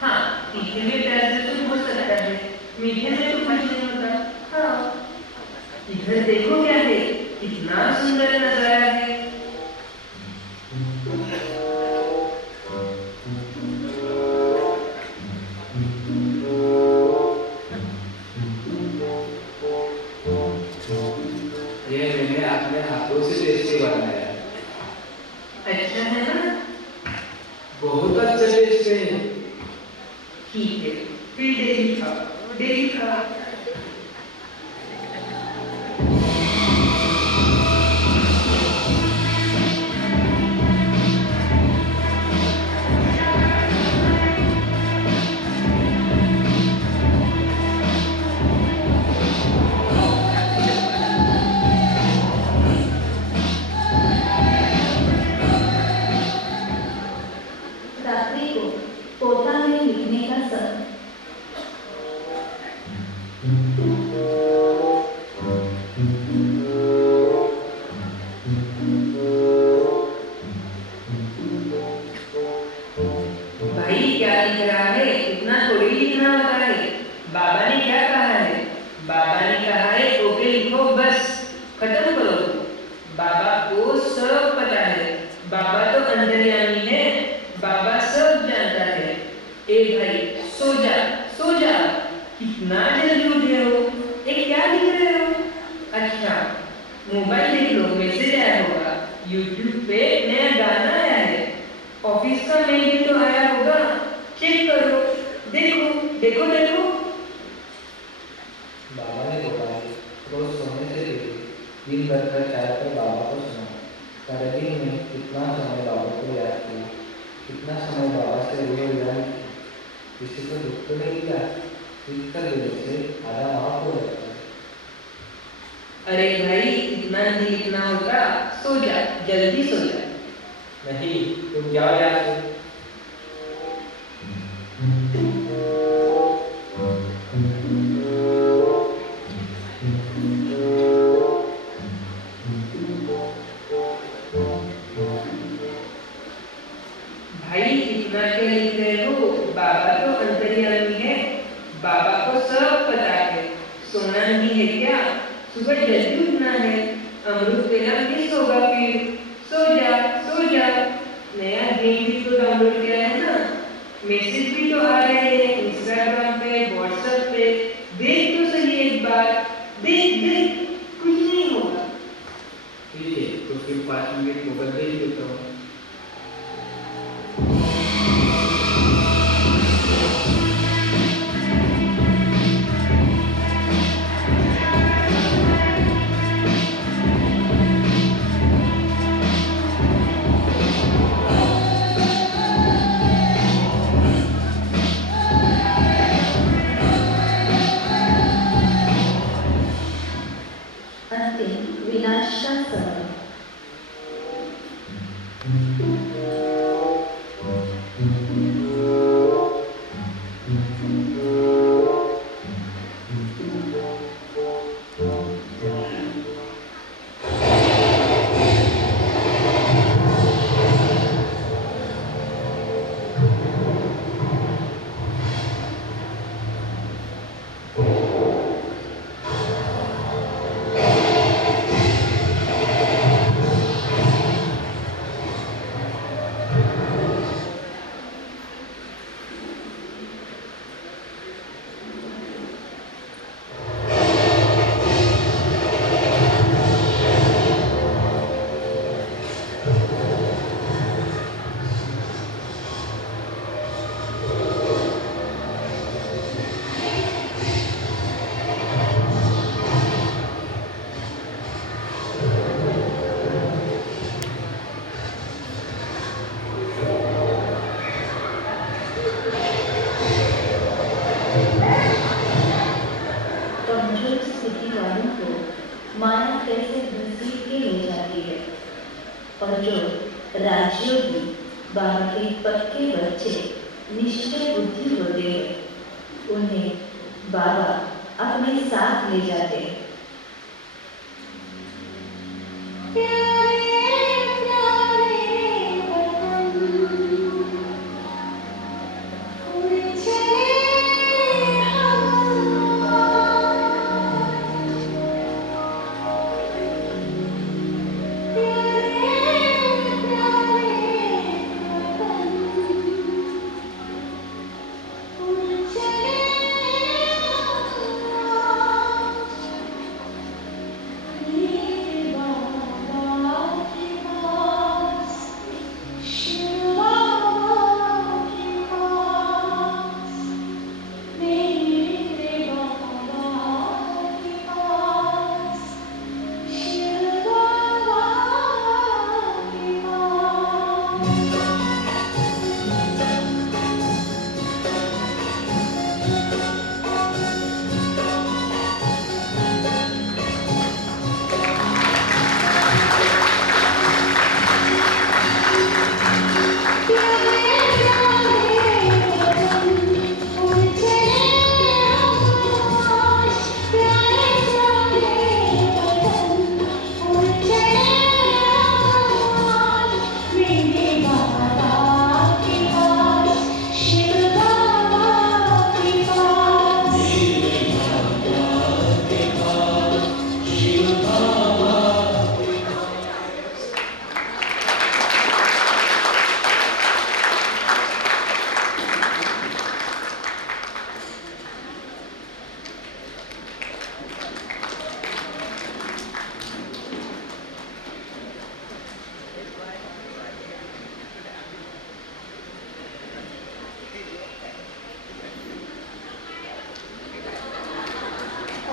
हाँ, मीठे में प्याज लहसुन हो सकता है, मीठे में तो कुछ नहीं होता। हाँ, इधर देखो क्या है, कितना सुंदर नजारा है। ये मैंने अपने हाथों से टेस्टी बनाया है। अच्छा है ना? बहुत अच्छा टेस्ट है। ठीक है, फिर डेली खाओ, डेली खाओ। रात्रि को तोता में लिखने का समय। भाई क्या लिख रहा है? इतना थोड़ी लिखना होता है। बाबा ने क्या कहा है? बाबा ने कहा है ओके लिखो, बस खत्म करो। बाबा को सब पता है, बाबा तो अंतर्यामी है, बाबा सब जानता है। ए भाई सो जा, सो जा। कितना जल्दी उठे हो? ए क्या लिख रहे हो? अच्छा, मोबाइल देख लो, मैसेज आया होगा। यूट्यूब पे नया गाना आया है, ऑफिस का मेल भी तो आया होगा, चेक करो। देखो देखो देखो। बाबा ने बोला है, रोज सोने से पहले दिन भर का चाय पर बाबा को सुना। सारे दिन में कितना समय बाबा को याद किया, कितना समय बाबा से रोए याद किया। किसी को दुख तो नहीं दिया, लिखकर देने से आधा माफ हो जाता है। अरे भाई इतना नहीं लिखना होता, सो जा, जल्दी सो जा। नहीं, तुम जाओ यहाँ से। भाई इतना क्या लिख रहे हो? बाबा तो अंतर्यामी है, बाबा को सब पता है। सोना नहीं है क्या? सुबह जल्दी उठना है, अमृत तेरा मिस होगा फिर। सो जा, सो जा। नया गेम भी तो डाउनलोड किया है ना, मैसेज भी तो आ रहे हैं इंस्टाग्राम पे, व्हाट्सएप पे। देख तो सही एक बार, देख देख, कुछ नहीं होगा। ठीक है, तो फिर 5 मिनट मोबाइल दे देता हूँ। अंतिम विनाश का समय। और जो राजयोगी बाबा के पक्के बच्चे निश्चय बुद्धि होते हैं, उन्हें बाबा अपने साथ ले जाते हैं।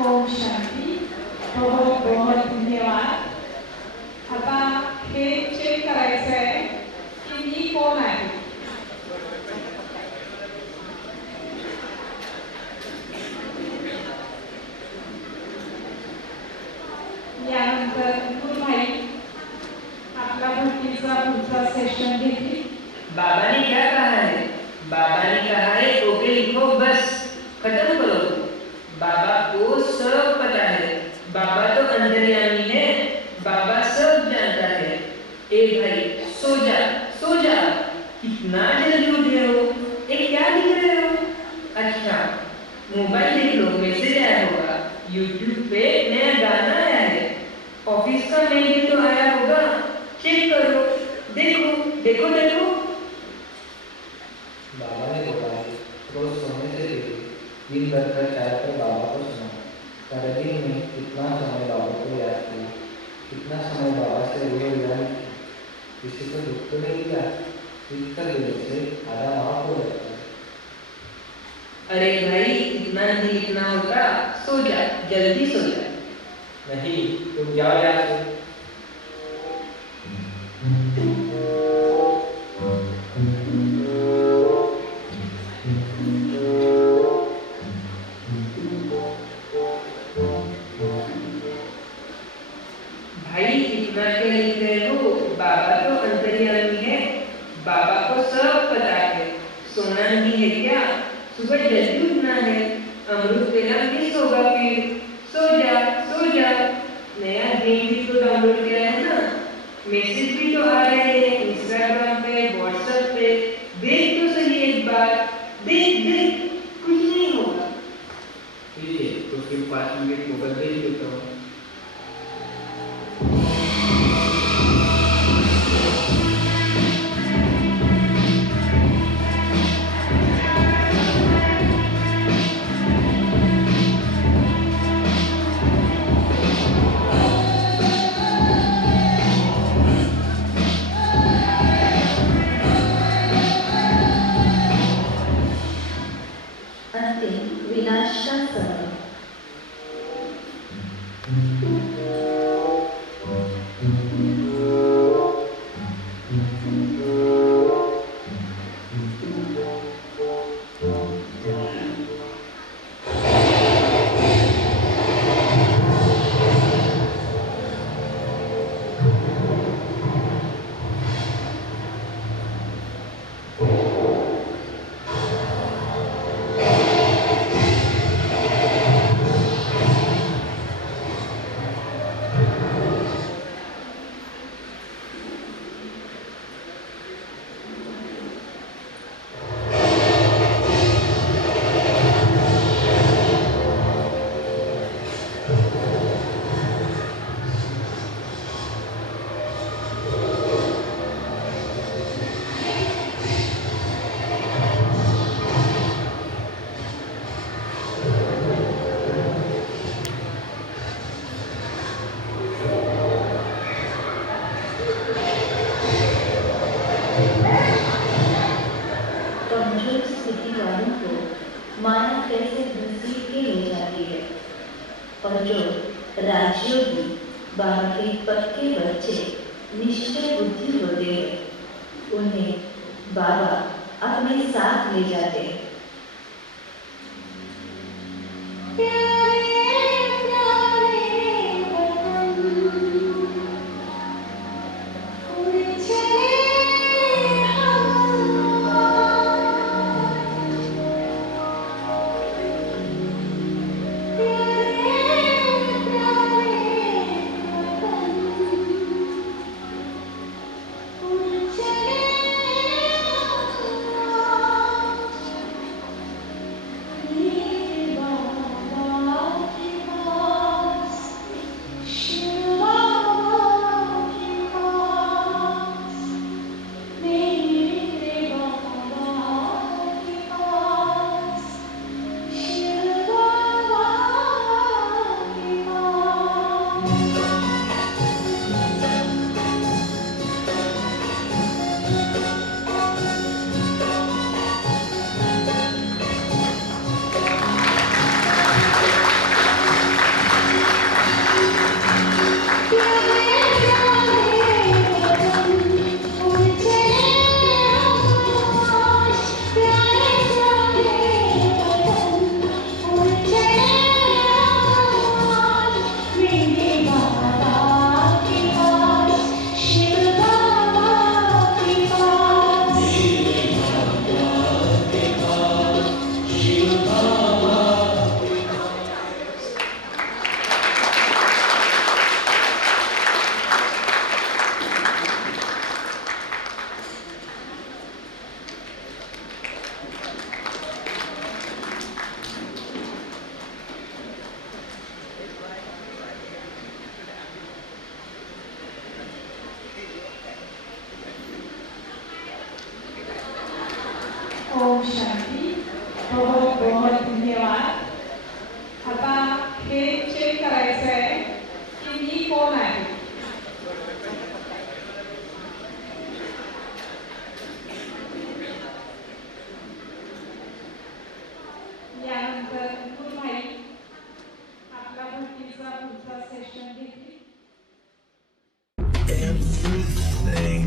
ओम शांती. बहुत बहुत धन्यवाद. आता हे चेक करायचं आहे की मी कोण आहे. यानंतर भाई आपला भक्तीचा पुढचा सेशन घेतील. बाबा ने क्या कहा है? बाबा ने कहा है ओके लिखो बस खत्म करो. बाबा को सब पता है. बाबा तो अंतर्यामी है. बाबा सब जानता है. ए भाई सो जा सो जा. कितना जल्दी उठ रहे हो. ये क्या लिख रहे हो? अच्छा मोबाइल देख लो, मैसेज आया होगा. यूट्यूब पे नया गाना आया है. ऑफिस का मेल भी तो आया होगा. चेक करो. देखो देखो देखो. बाबा ने बोला है रोज सोने से लेकर दिन भर का चाय पर बाबा को सुना. सारे दिन में कितना समय बाबा को याद किया, कितना समय बाबा से रो याद किया. किसी को दुख तो नहीं दिया. लिखकर देने से आधा माफ हो जाता है. अरे भाई इतना नहीं लिखना होता. सो जा जल्दी सो जा. नहीं तुम जाओ यहाँ से. भाई इतना क्यों लिख रहे हो? बाबा तो अंतर्यामी है. बाबा को सब पता है. सोना नहीं है क्या? सुबह जल्दी उठना है. अमृत वेला मिस होगा फिर. सो जा सो जा. नया गेम भी तो डाउनलोड किया है ना. मैसेज भी तो आ रहे हैं इंस्टाग्राम पे व्हाट्सएप पे. देख तो सही एक बार. देख देख कुछ नहीं होगा. ठीक है तो फिर 5 मिनट मोबाइल देख लेता हूँ. अंतिम विनाश का समय. वालों को माना कैसे घसीट के ले जाती है, और जो राज्यों की बाहर के पक्के बच्चे निश्चय बुद्धि होते हैं, उन्हें बाबा अपने साथ ले जाते हैं। ओम शांती. बहुत बहुत धन्यवाद. आता हे चेक करायचं आहे की मी कोण आहे. यानंतर गुरुभाई आपला भक्तीचा पुढचा सेशन घेतील. Everything